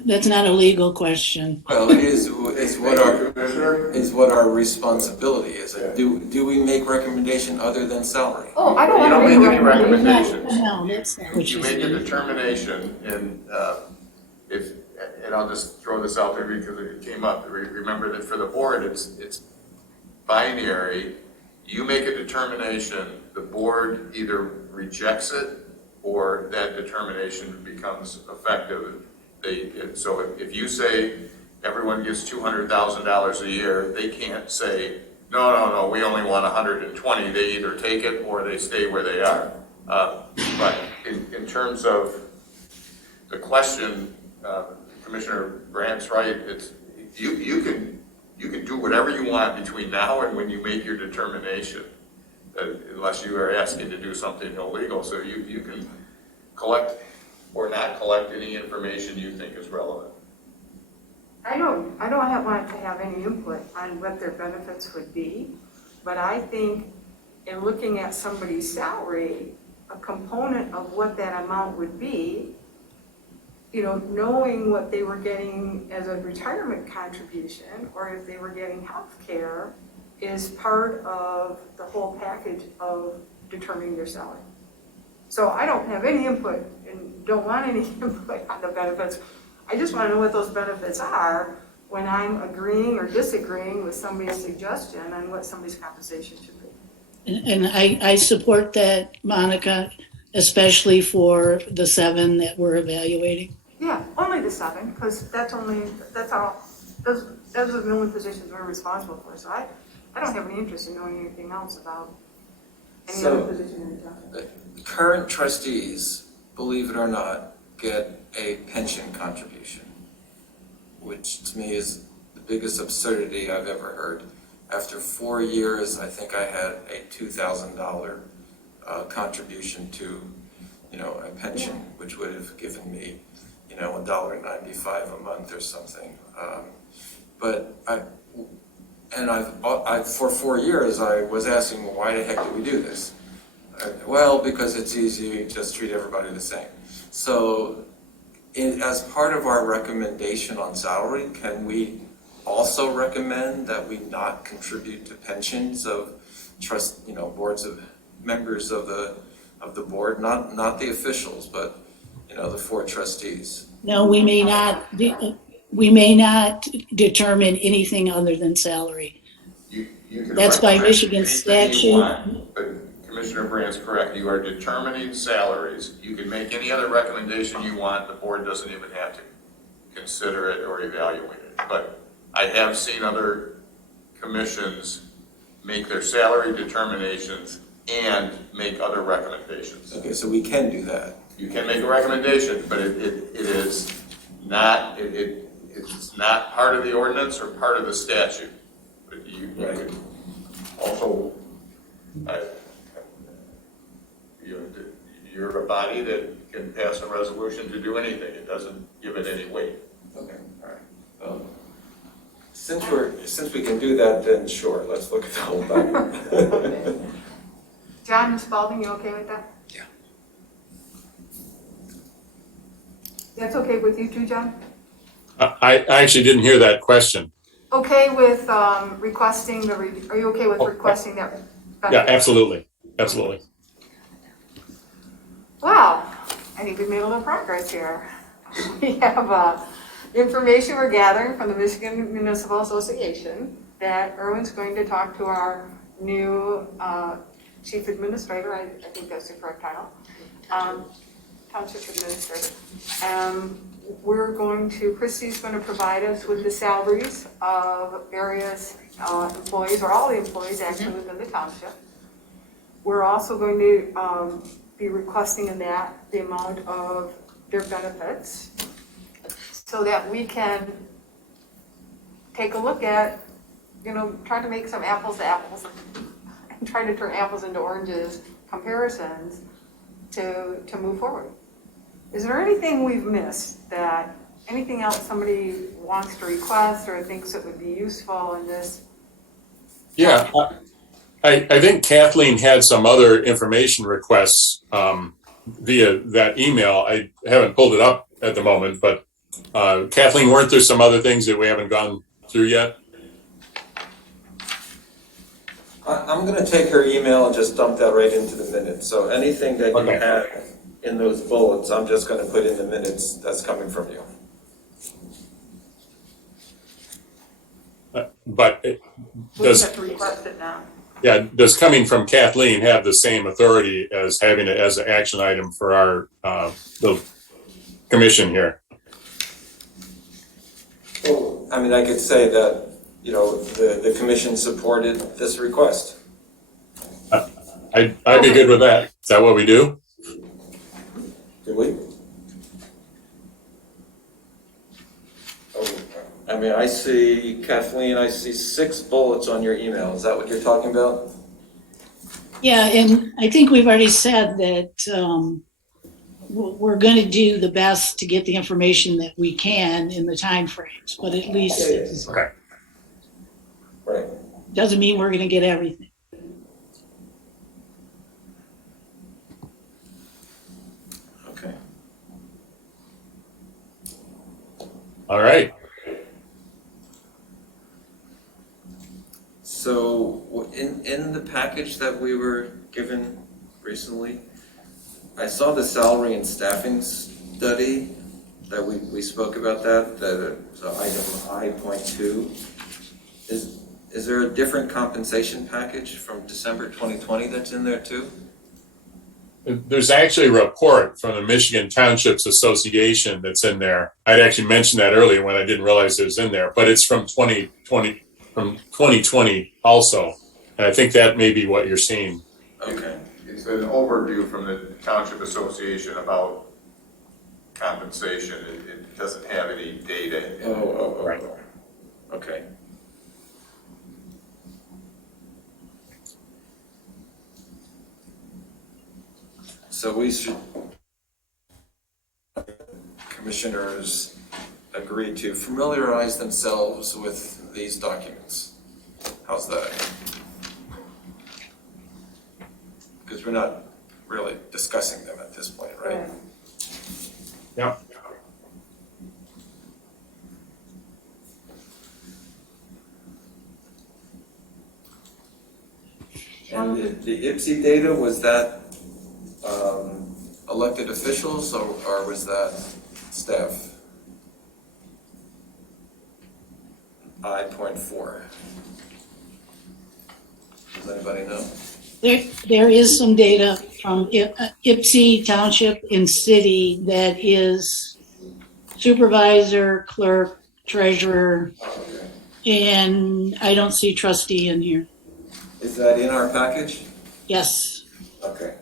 That's not a legal question. Well, it is what our, Commissioner? is what our responsibility is. Do we make recommendation other than salary? Oh, I don't You want to don't make make a any recommendation. recommendations. No, that's not what You you make a said. determination, and I'll just throw this out there because it came up. Remember that for the board, it's binary. You make a determination, the board either rejects it or that determination becomes effective. So if you say everyone gets $200,000 a year, they can't say, no, we only want 120. They either take it or they stay where they are. But in terms of the question, Commissioner Brandt's right. It's you can do whatever you want between now and when you make your determination, unless you are asking to do something illegal. So you can collect or not collect any information you think is relevant. I don't want to have any input on what their benefits would be, but I think in looking at somebody's salary, a component of what that amount would be, knowing what they were getting as a retirement contribution, or if they were getting health care, is part of the whole package of determining their salary. So I don't have any input and don't want any input on the benefits. I just want to know what those benefits are when I'm agreeing or disagreeing with somebody's suggestion on what somebody's compensation should be. And I support that, Monica, especially for the 7 that we're evaluating. Yeah, only the 7, because those are the only positions we're responsible for. So I don't have any interest in knowing anything else about any other position in the job. Current trustees, believe it or not, get a pension contribution, which to me is the biggest absurdity I've ever heard. After 4 years, I think I had a $2,000 contribution to, a pension, which would have given me, $1.95 a month or something. But for 4 years, I was asking, well, why the heck do we do this? Well, because it's easy, just treat everybody the same. So as part of our recommendation on salary, can we also recommend that we not contribute to pensions of boards of members of the board, not the officials, but the 4 trustees? No, we may not determine anything other than salary. You can That's by recommend Michigan anything you statute. want, but Commissioner Brandt's correct. You are determining salaries. You can make any other recommendation you want. The board doesn't even have to consider it or evaluate it. But I have seen other commissions make their salary determinations and make other recommendations. Okay, so we can do that. You can make a recommendation, but it is not, it's not part of the ordinance or part of the statute. But you could also, you're a body that can pass a resolution to do anything. It doesn't give it any weight. Okay, all right. Since we can do that, then sure, let's look at the whole document. John, Ms. Spalding, you okay with that? Yeah. That's okay with you too, John? I actually didn't hear that question. Okay with requesting are you okay with requesting that? Yeah, absolutely. Absolutely. Wow, I think we've made a little progress here. We have information we're gathering from the Michigan Municipal Association that Erwin's going to talk to our new chief administrator, I think that's the correct title, township administrator. Christy's going to provide us with the salaries of various employees, or all the employees actually within the township. We're also going to be requesting in that the amount of their benefits so that we can take a look at, try to make some apples to apples and try to turn apples into oranges comparisons to move forward. Is there anything we've missed anything else somebody wants to request or thinks it would be useful in this? Yeah, I think Kathleen had some other information requests via that email. I haven't pulled it up at the moment, but Kathleen, weren't there some other things that we haven't gone through yet? I'm going to take her email and just dump that right into the minutes. So anything that you Okay. have in those bullets, I'm just going to put in the minutes that's coming from you. But We does have to request it now. does coming from Kathleen have the same authority as having it as an action item for our the commission here? Well, I mean, I could say that, the commission supported this request. I'd be good with that. Is that what we do? Do we? I mean, I see, Kathleen, I see 6 bullets on your email. Is that what you're talking about? Yeah, and I think we've already said that we're going to do the best to get the information that we can in the timeframes, but at least it Okay. Right. doesn't mean we're going to get everything. Okay. All right. So in the package that we were given recently, I saw the salary and staffing study that we spoke about that item I.2. Is there a different compensation package from December 2020 that's in there too? There's actually a report from the Michigan Townships Association that's in there. I'd actually mentioned that earlier when I didn't realize it was in there, but it's from 2020 also. And I think that may be what you're seeing. Okay. It's an overview from the Township Association about compensation. It doesn't have any data. Right. Okay. So we should, commissioners agree to familiarize themselves with these documents. How's that? Because we're not really discussing them at this point, right? Yep. And the IPSI data, was that elected officials or was that staff? I.4. Does anybody know? There is some data from Ipsy Township and City that is supervisor, clerk, treasurer, and I don't see trustee in here. Is that in our package? Yes, Okay.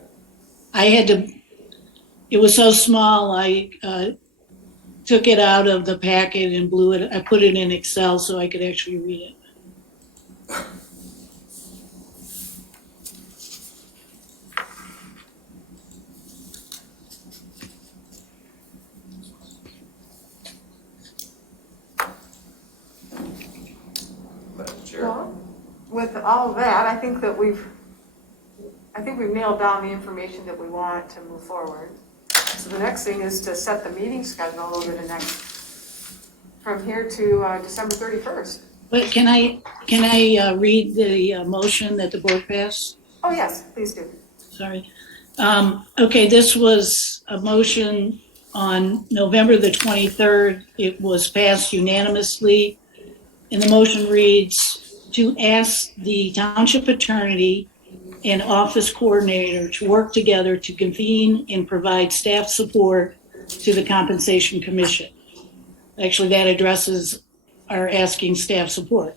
it was so small, I took it out of the packet and I put it in Excel so I could actually read it. Madam Chair. Well, with all of that, I think we've nailed down the information that we want to move forward. So the next thing is to set the meeting schedule over the next, from here to December 31st. But can I read the motion that the board passed? Oh, yes, please do. Sorry. Okay, this was a motion on November the 23rd. It was passed unanimously. And the motion reads, to ask the township attorney and office coordinator to work together to convene and provide staff support to the Compensation Commission. Actually, that addresses our asking staff support.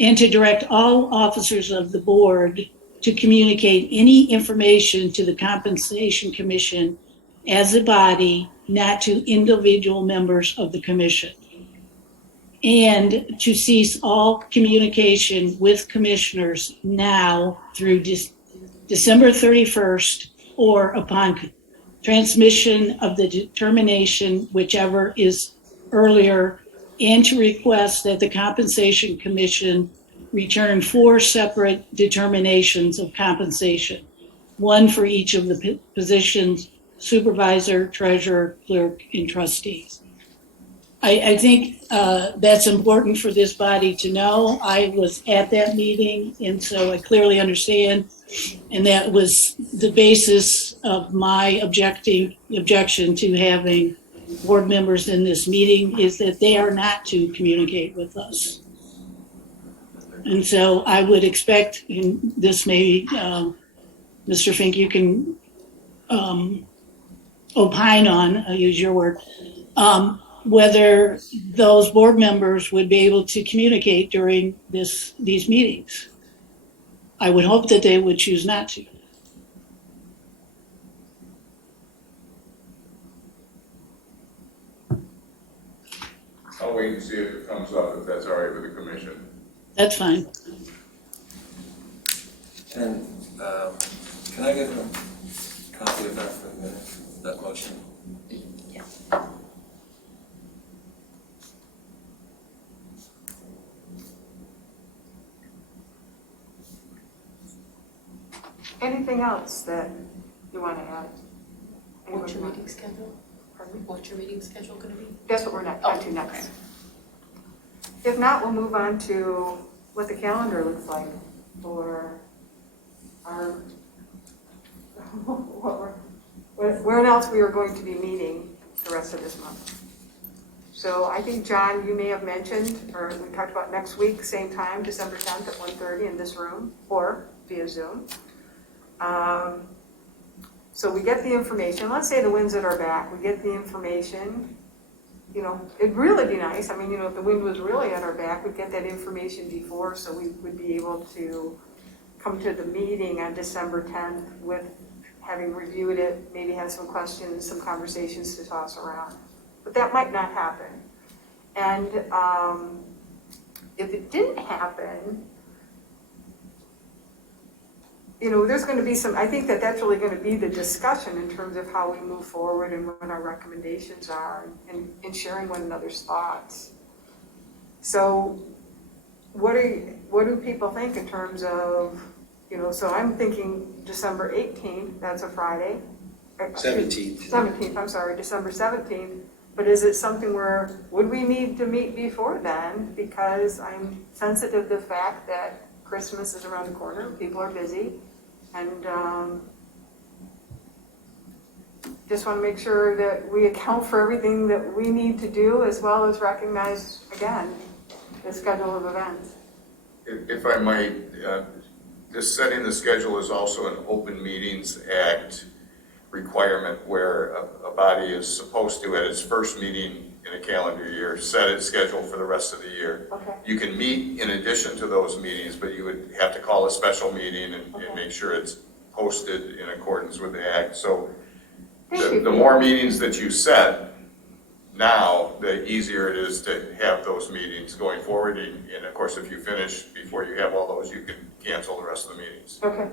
And to direct all officers of the board to communicate any information to the Compensation Commission as a body, not to individual members of the commission. And to cease all communication with commissioners now through December 31st or upon transmission of the determination, whichever is earlier, and to request that the Compensation Commission return 4 separate determinations of compensation, one for each of the positions: supervisor, treasurer, clerk, and trustees. I think that's important for this body to know. I was at that meeting, and so I clearly understand. And that was the basis of my objection to having board members in this meeting, is that they are not to communicate with us. And so I would expect, and this maybe, Mr. Fink, you can opine on, I'll use your word, whether those board members would be able to communicate during these meetings. I would hope that they would choose not to. I'll wait and see if it comes up, if that's all right with the commission. That's fine. And can I get a copy of that for a minute, that motion? Anything else that you want to add? What's your meeting schedule? Pardon me? What's your meeting schedule going to be? That's what we're on to next. If not, we'll move on to what the calendar looks like for our, where else we are going to be meeting the rest of this month. So I think, John, you may have mentioned, or we talked about next week, same time, December 10th at 1:30 in this room, or via Zoom. So we get the information. Let's say the wind's at our back. We get the information. You know, it'd really be nice. I mean, you know, if the wind was really at our back, we'd get that information before, so we would be able to come to the meeting on December 10th with having reviewed it, maybe have some questions, some conversations to toss around. But that might not happen. And if it didn't happen, you know, there's going to be some, I think that that's really going to be the discussion in terms of how we move forward and what our recommendations are, and sharing one another's thoughts. So what do people think in terms of, you know, so I'm thinking December 18th, that's a Friday. 17th. 17th, I'm sorry, December 17th. But is it something where, would we need to meet before then? Because I'm sensitive to the fact that Christmas is around the corner, people are busy, and just want to make sure that we account for everything that we need to do, as well as recognize, again, the schedule of events. If I might, this setting the schedule is also an Open Meetings Act requirement, where a body is supposed to, at its first meeting in a calendar year, set its schedule for the rest of the year. Okay. You can meet in addition to those meetings, but you would have to call a special meeting and make sure it's posted in accordance with the act. So the more meetings that you set now, the easier it is to have those meetings going forward. And of course, if you finish before you have all those, you can cancel the rest of the meetings. Okay.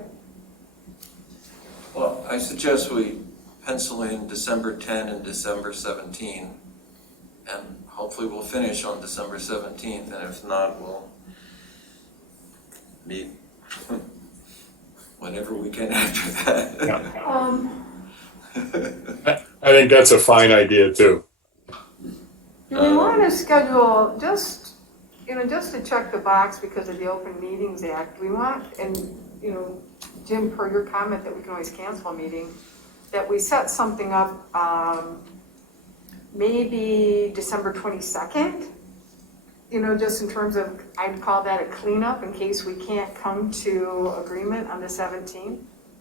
Well, I suggest we pencil in December 10 and December 17, and hopefully we'll finish on December 17th, and if not, we'll meet whenever we can after that. I think that's a fine idea too. Do we want to schedule, just to check the box because of the Open Meetings Act, we want, and, you know, Jim, per your comment that we can always cancel a meeting, that we set something up, maybe December 22nd, you know, just in terms of, I'd call that a cleanup in case we can't come to agreement on the 17th.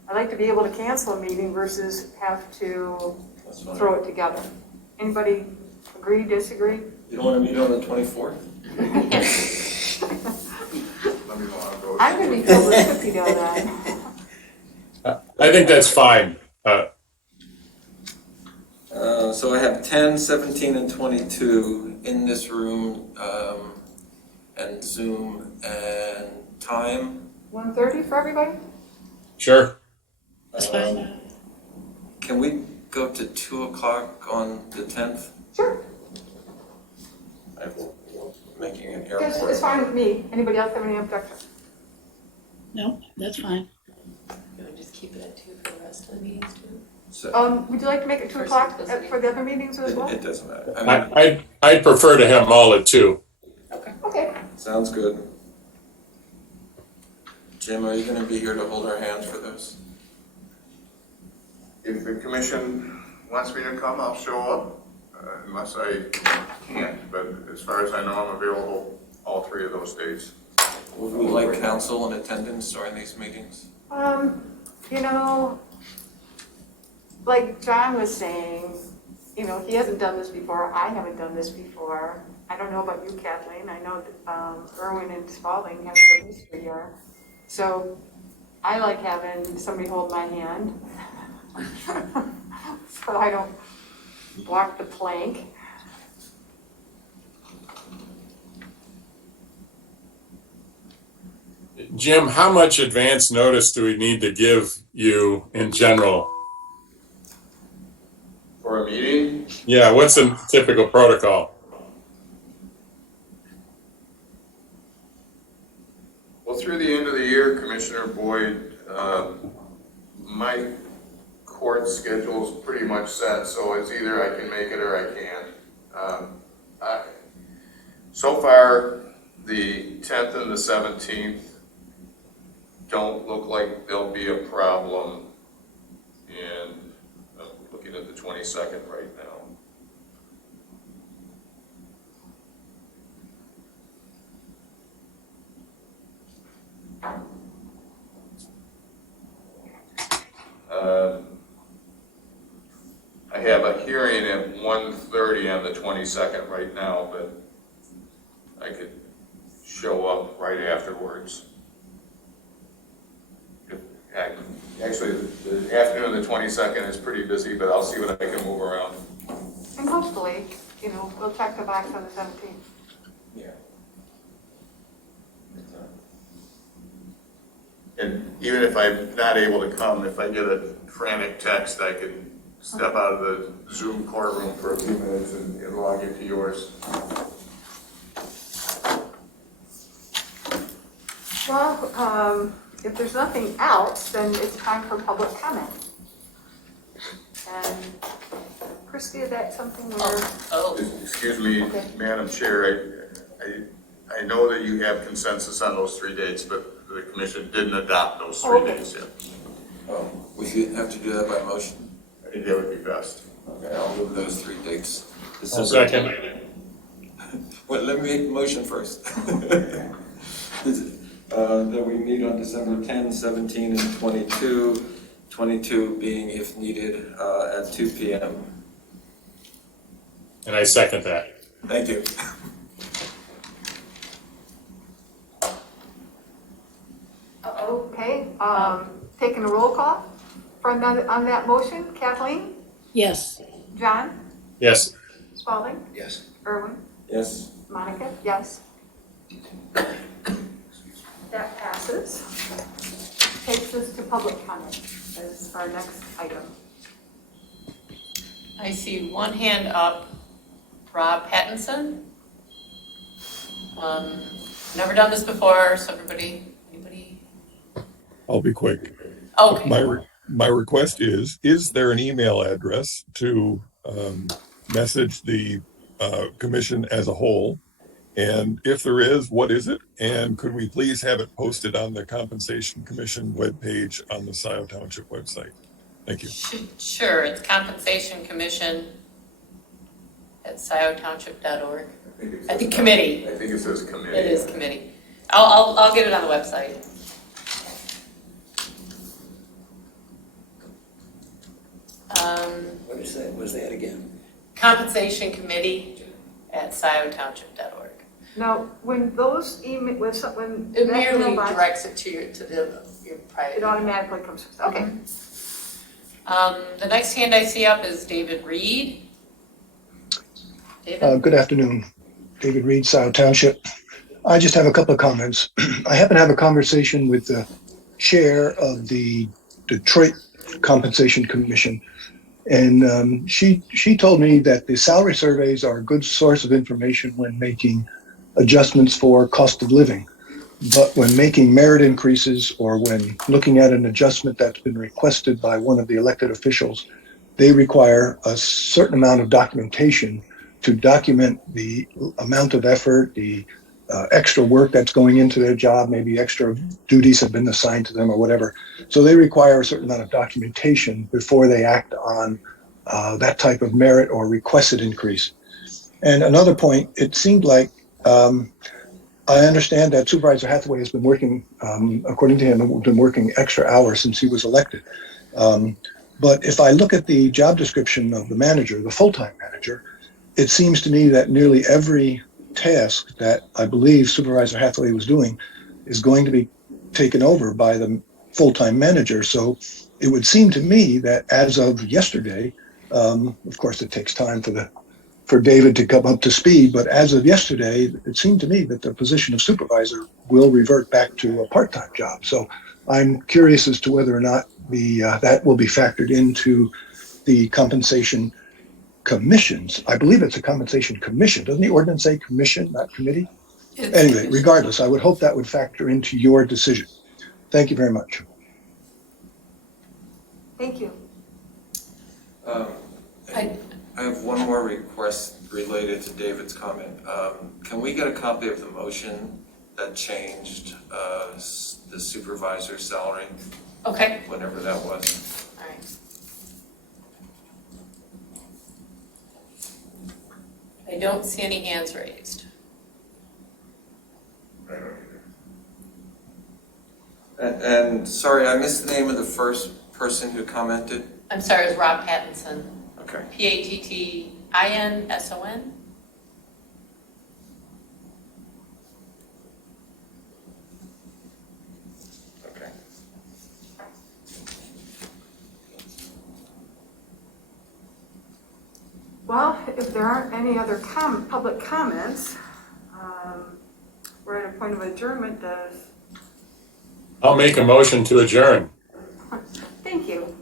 I'd like to be able to cancel a meeting versus have to throw it together. Anybody agree, disagree? You don't want to meet on the 24th? Let me know how it goes. I'm going to be filled with cookie dough then. I think that's fine. So I have 10, 17, and 22 in this room, and Zoom, and time. 1:30 for everybody? Sure. That's fine. Can we go to 2 o'clock on the 10th? Sure. I'm making an It's airport. fine with me. Anybody else have any objection? No, that's fine. You want to just keep it at 2 for the rest of the meetings too? So, Would you like to make it 2 o'clock for the other meetings as well? it doesn't matter. I mean, I'd prefer to have them all at 2. Okay. sounds good. Jim, are you gonna be here to hold our hands for this? If the commission wants me to come, I'll show up, unless I can't. But as far as I know, I'm available all 3 of those days. Would we like counsel in attendance during these meetings? You know, like John was saying, you know, he hasn't done this before, I haven't done this before. I don't know about you, Kathleen, I know that Irwin and Spalding have some history here. So I like having somebody hold my hand, so I don't walk the plank. Jim, how much advance notice do we need to give you in general? For a meeting, Yeah, what's a typical protocol? well, through the end of the year, Commissioner Boyd, my court schedule's pretty much set, so it's either I can make it or I can't. So far, the 10th and the 17th don't look like there'll be a problem, and I'm looking at the 22nd right now. I have a hearing at 1:30 on the 22nd right now, but I could show up right afterwards. Actually, the afternoon of the 22nd is pretty busy, but I'll see what I can move around. And hopefully, you know, we'll check the box on the 17th. Yeah. And even if I'm not able to come, if I get a frantic text, I can step out of the Zoom courtroom for a few minutes and log into yours. Well, if there's nothing else, then it's time for public comment. And Christie, is that something where, Oh, Excuse me, Okay. Madam Chair, I know that you have consensus on those 3 dates, but the commission didn't adopt those 3 Okay. dates yet. We should have to do that by motion. I think that would be best. Okay, I'll move those 3 dates. I'll second. Well, let me make the motion first. That we meet on December 10, 17, and 22, 22 being if needed at 2 p.m. And I second that. Thank you. okay, taking a roll call on that motion, Kathleen, Yes. John, Yes. Spalding, Yes. Irwin, Yes. Monica, yes. That passes. Takes us to public comment as our next item. I see one hand up, Rob Pattinson. Never done this before, so anybody? I'll be quick. Okay, My request is there an email address to message the commission as a whole? And if there is, what is it? And could we please have it posted on the Compensation Commission webpage on the Scio Township website? Thank you. sure, it's Compensation Commission at sciotownship.org. I think committee. I think it says committee. It is committee. I'll get it on the website. What is that? Was that again? Compensation Committee at sciotownship.org. Now, when those email, when It that merely email box, directs it to your private. it automatically comes, okay. The next hand I see up is David Reed. David? Good afternoon, David Reed, Scio Township. I just have a couple of comments. I happen to have a conversation with the chair of the Detroit Compensation Commission, and she told me that the salary surveys are a good source of information when making adjustments for cost of living. But when making merit increases or when looking at an adjustment that's been requested by one of the elected officials, they require a certain amount of documentation to document the amount of effort, the extra work that's going into their job, maybe extra duties have been assigned to them or whatever. So they require a certain amount of documentation before they act on that type of merit or requested increase. And another point, it seemed like I understand that Supervisor Hathaway has been working, according to him, been working extra hours since he was elected. But if I look at the job description of the manager, the full-time manager, it seems to me that nearly every task that I believe Supervisor Hathaway was doing is going to be taken over by the full-time manager. So it would seem to me that as of yesterday, of course it takes time for David to come up to speed, but as of yesterday, it seemed to me that the position of supervisor will revert back to a part-time job. So I'm curious as to whether or not that will be factored into the compensation commissions. I believe it's a compensation commission. Doesn't the ordinance say commission, not committee? Anyway, regardless, I would hope that would factor into your decision. Thank you very much. Thank you. I have one more request related to David's comment. Can we get a copy of the motion that changed the supervisor's salary, Okay, whenever that was? all right. I don't see any hands raised. And sorry, I missed the name of the first person who commented. I'm sorry, it's Rob Pattinson, Okay. Pattinson. Okay. Well, if there aren't any other public comments, we're at a point of adjournment. I'll make a motion to adjourn. Thank you.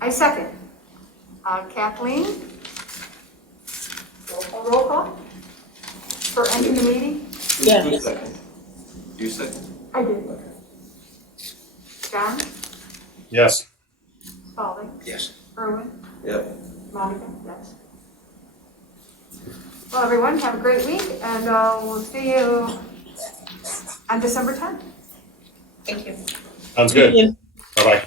I second. Kathleen? Roll call? For ending the meeting? Yes. Who seconded? You second? I did. Okay. John? Yes. Spalding? Yes. Irwin? Yep. Monica? Yes. Well, everyone, have a great week, and we'll see you on December 10th. Thank you. Sounds good. Thank you. Bye-bye.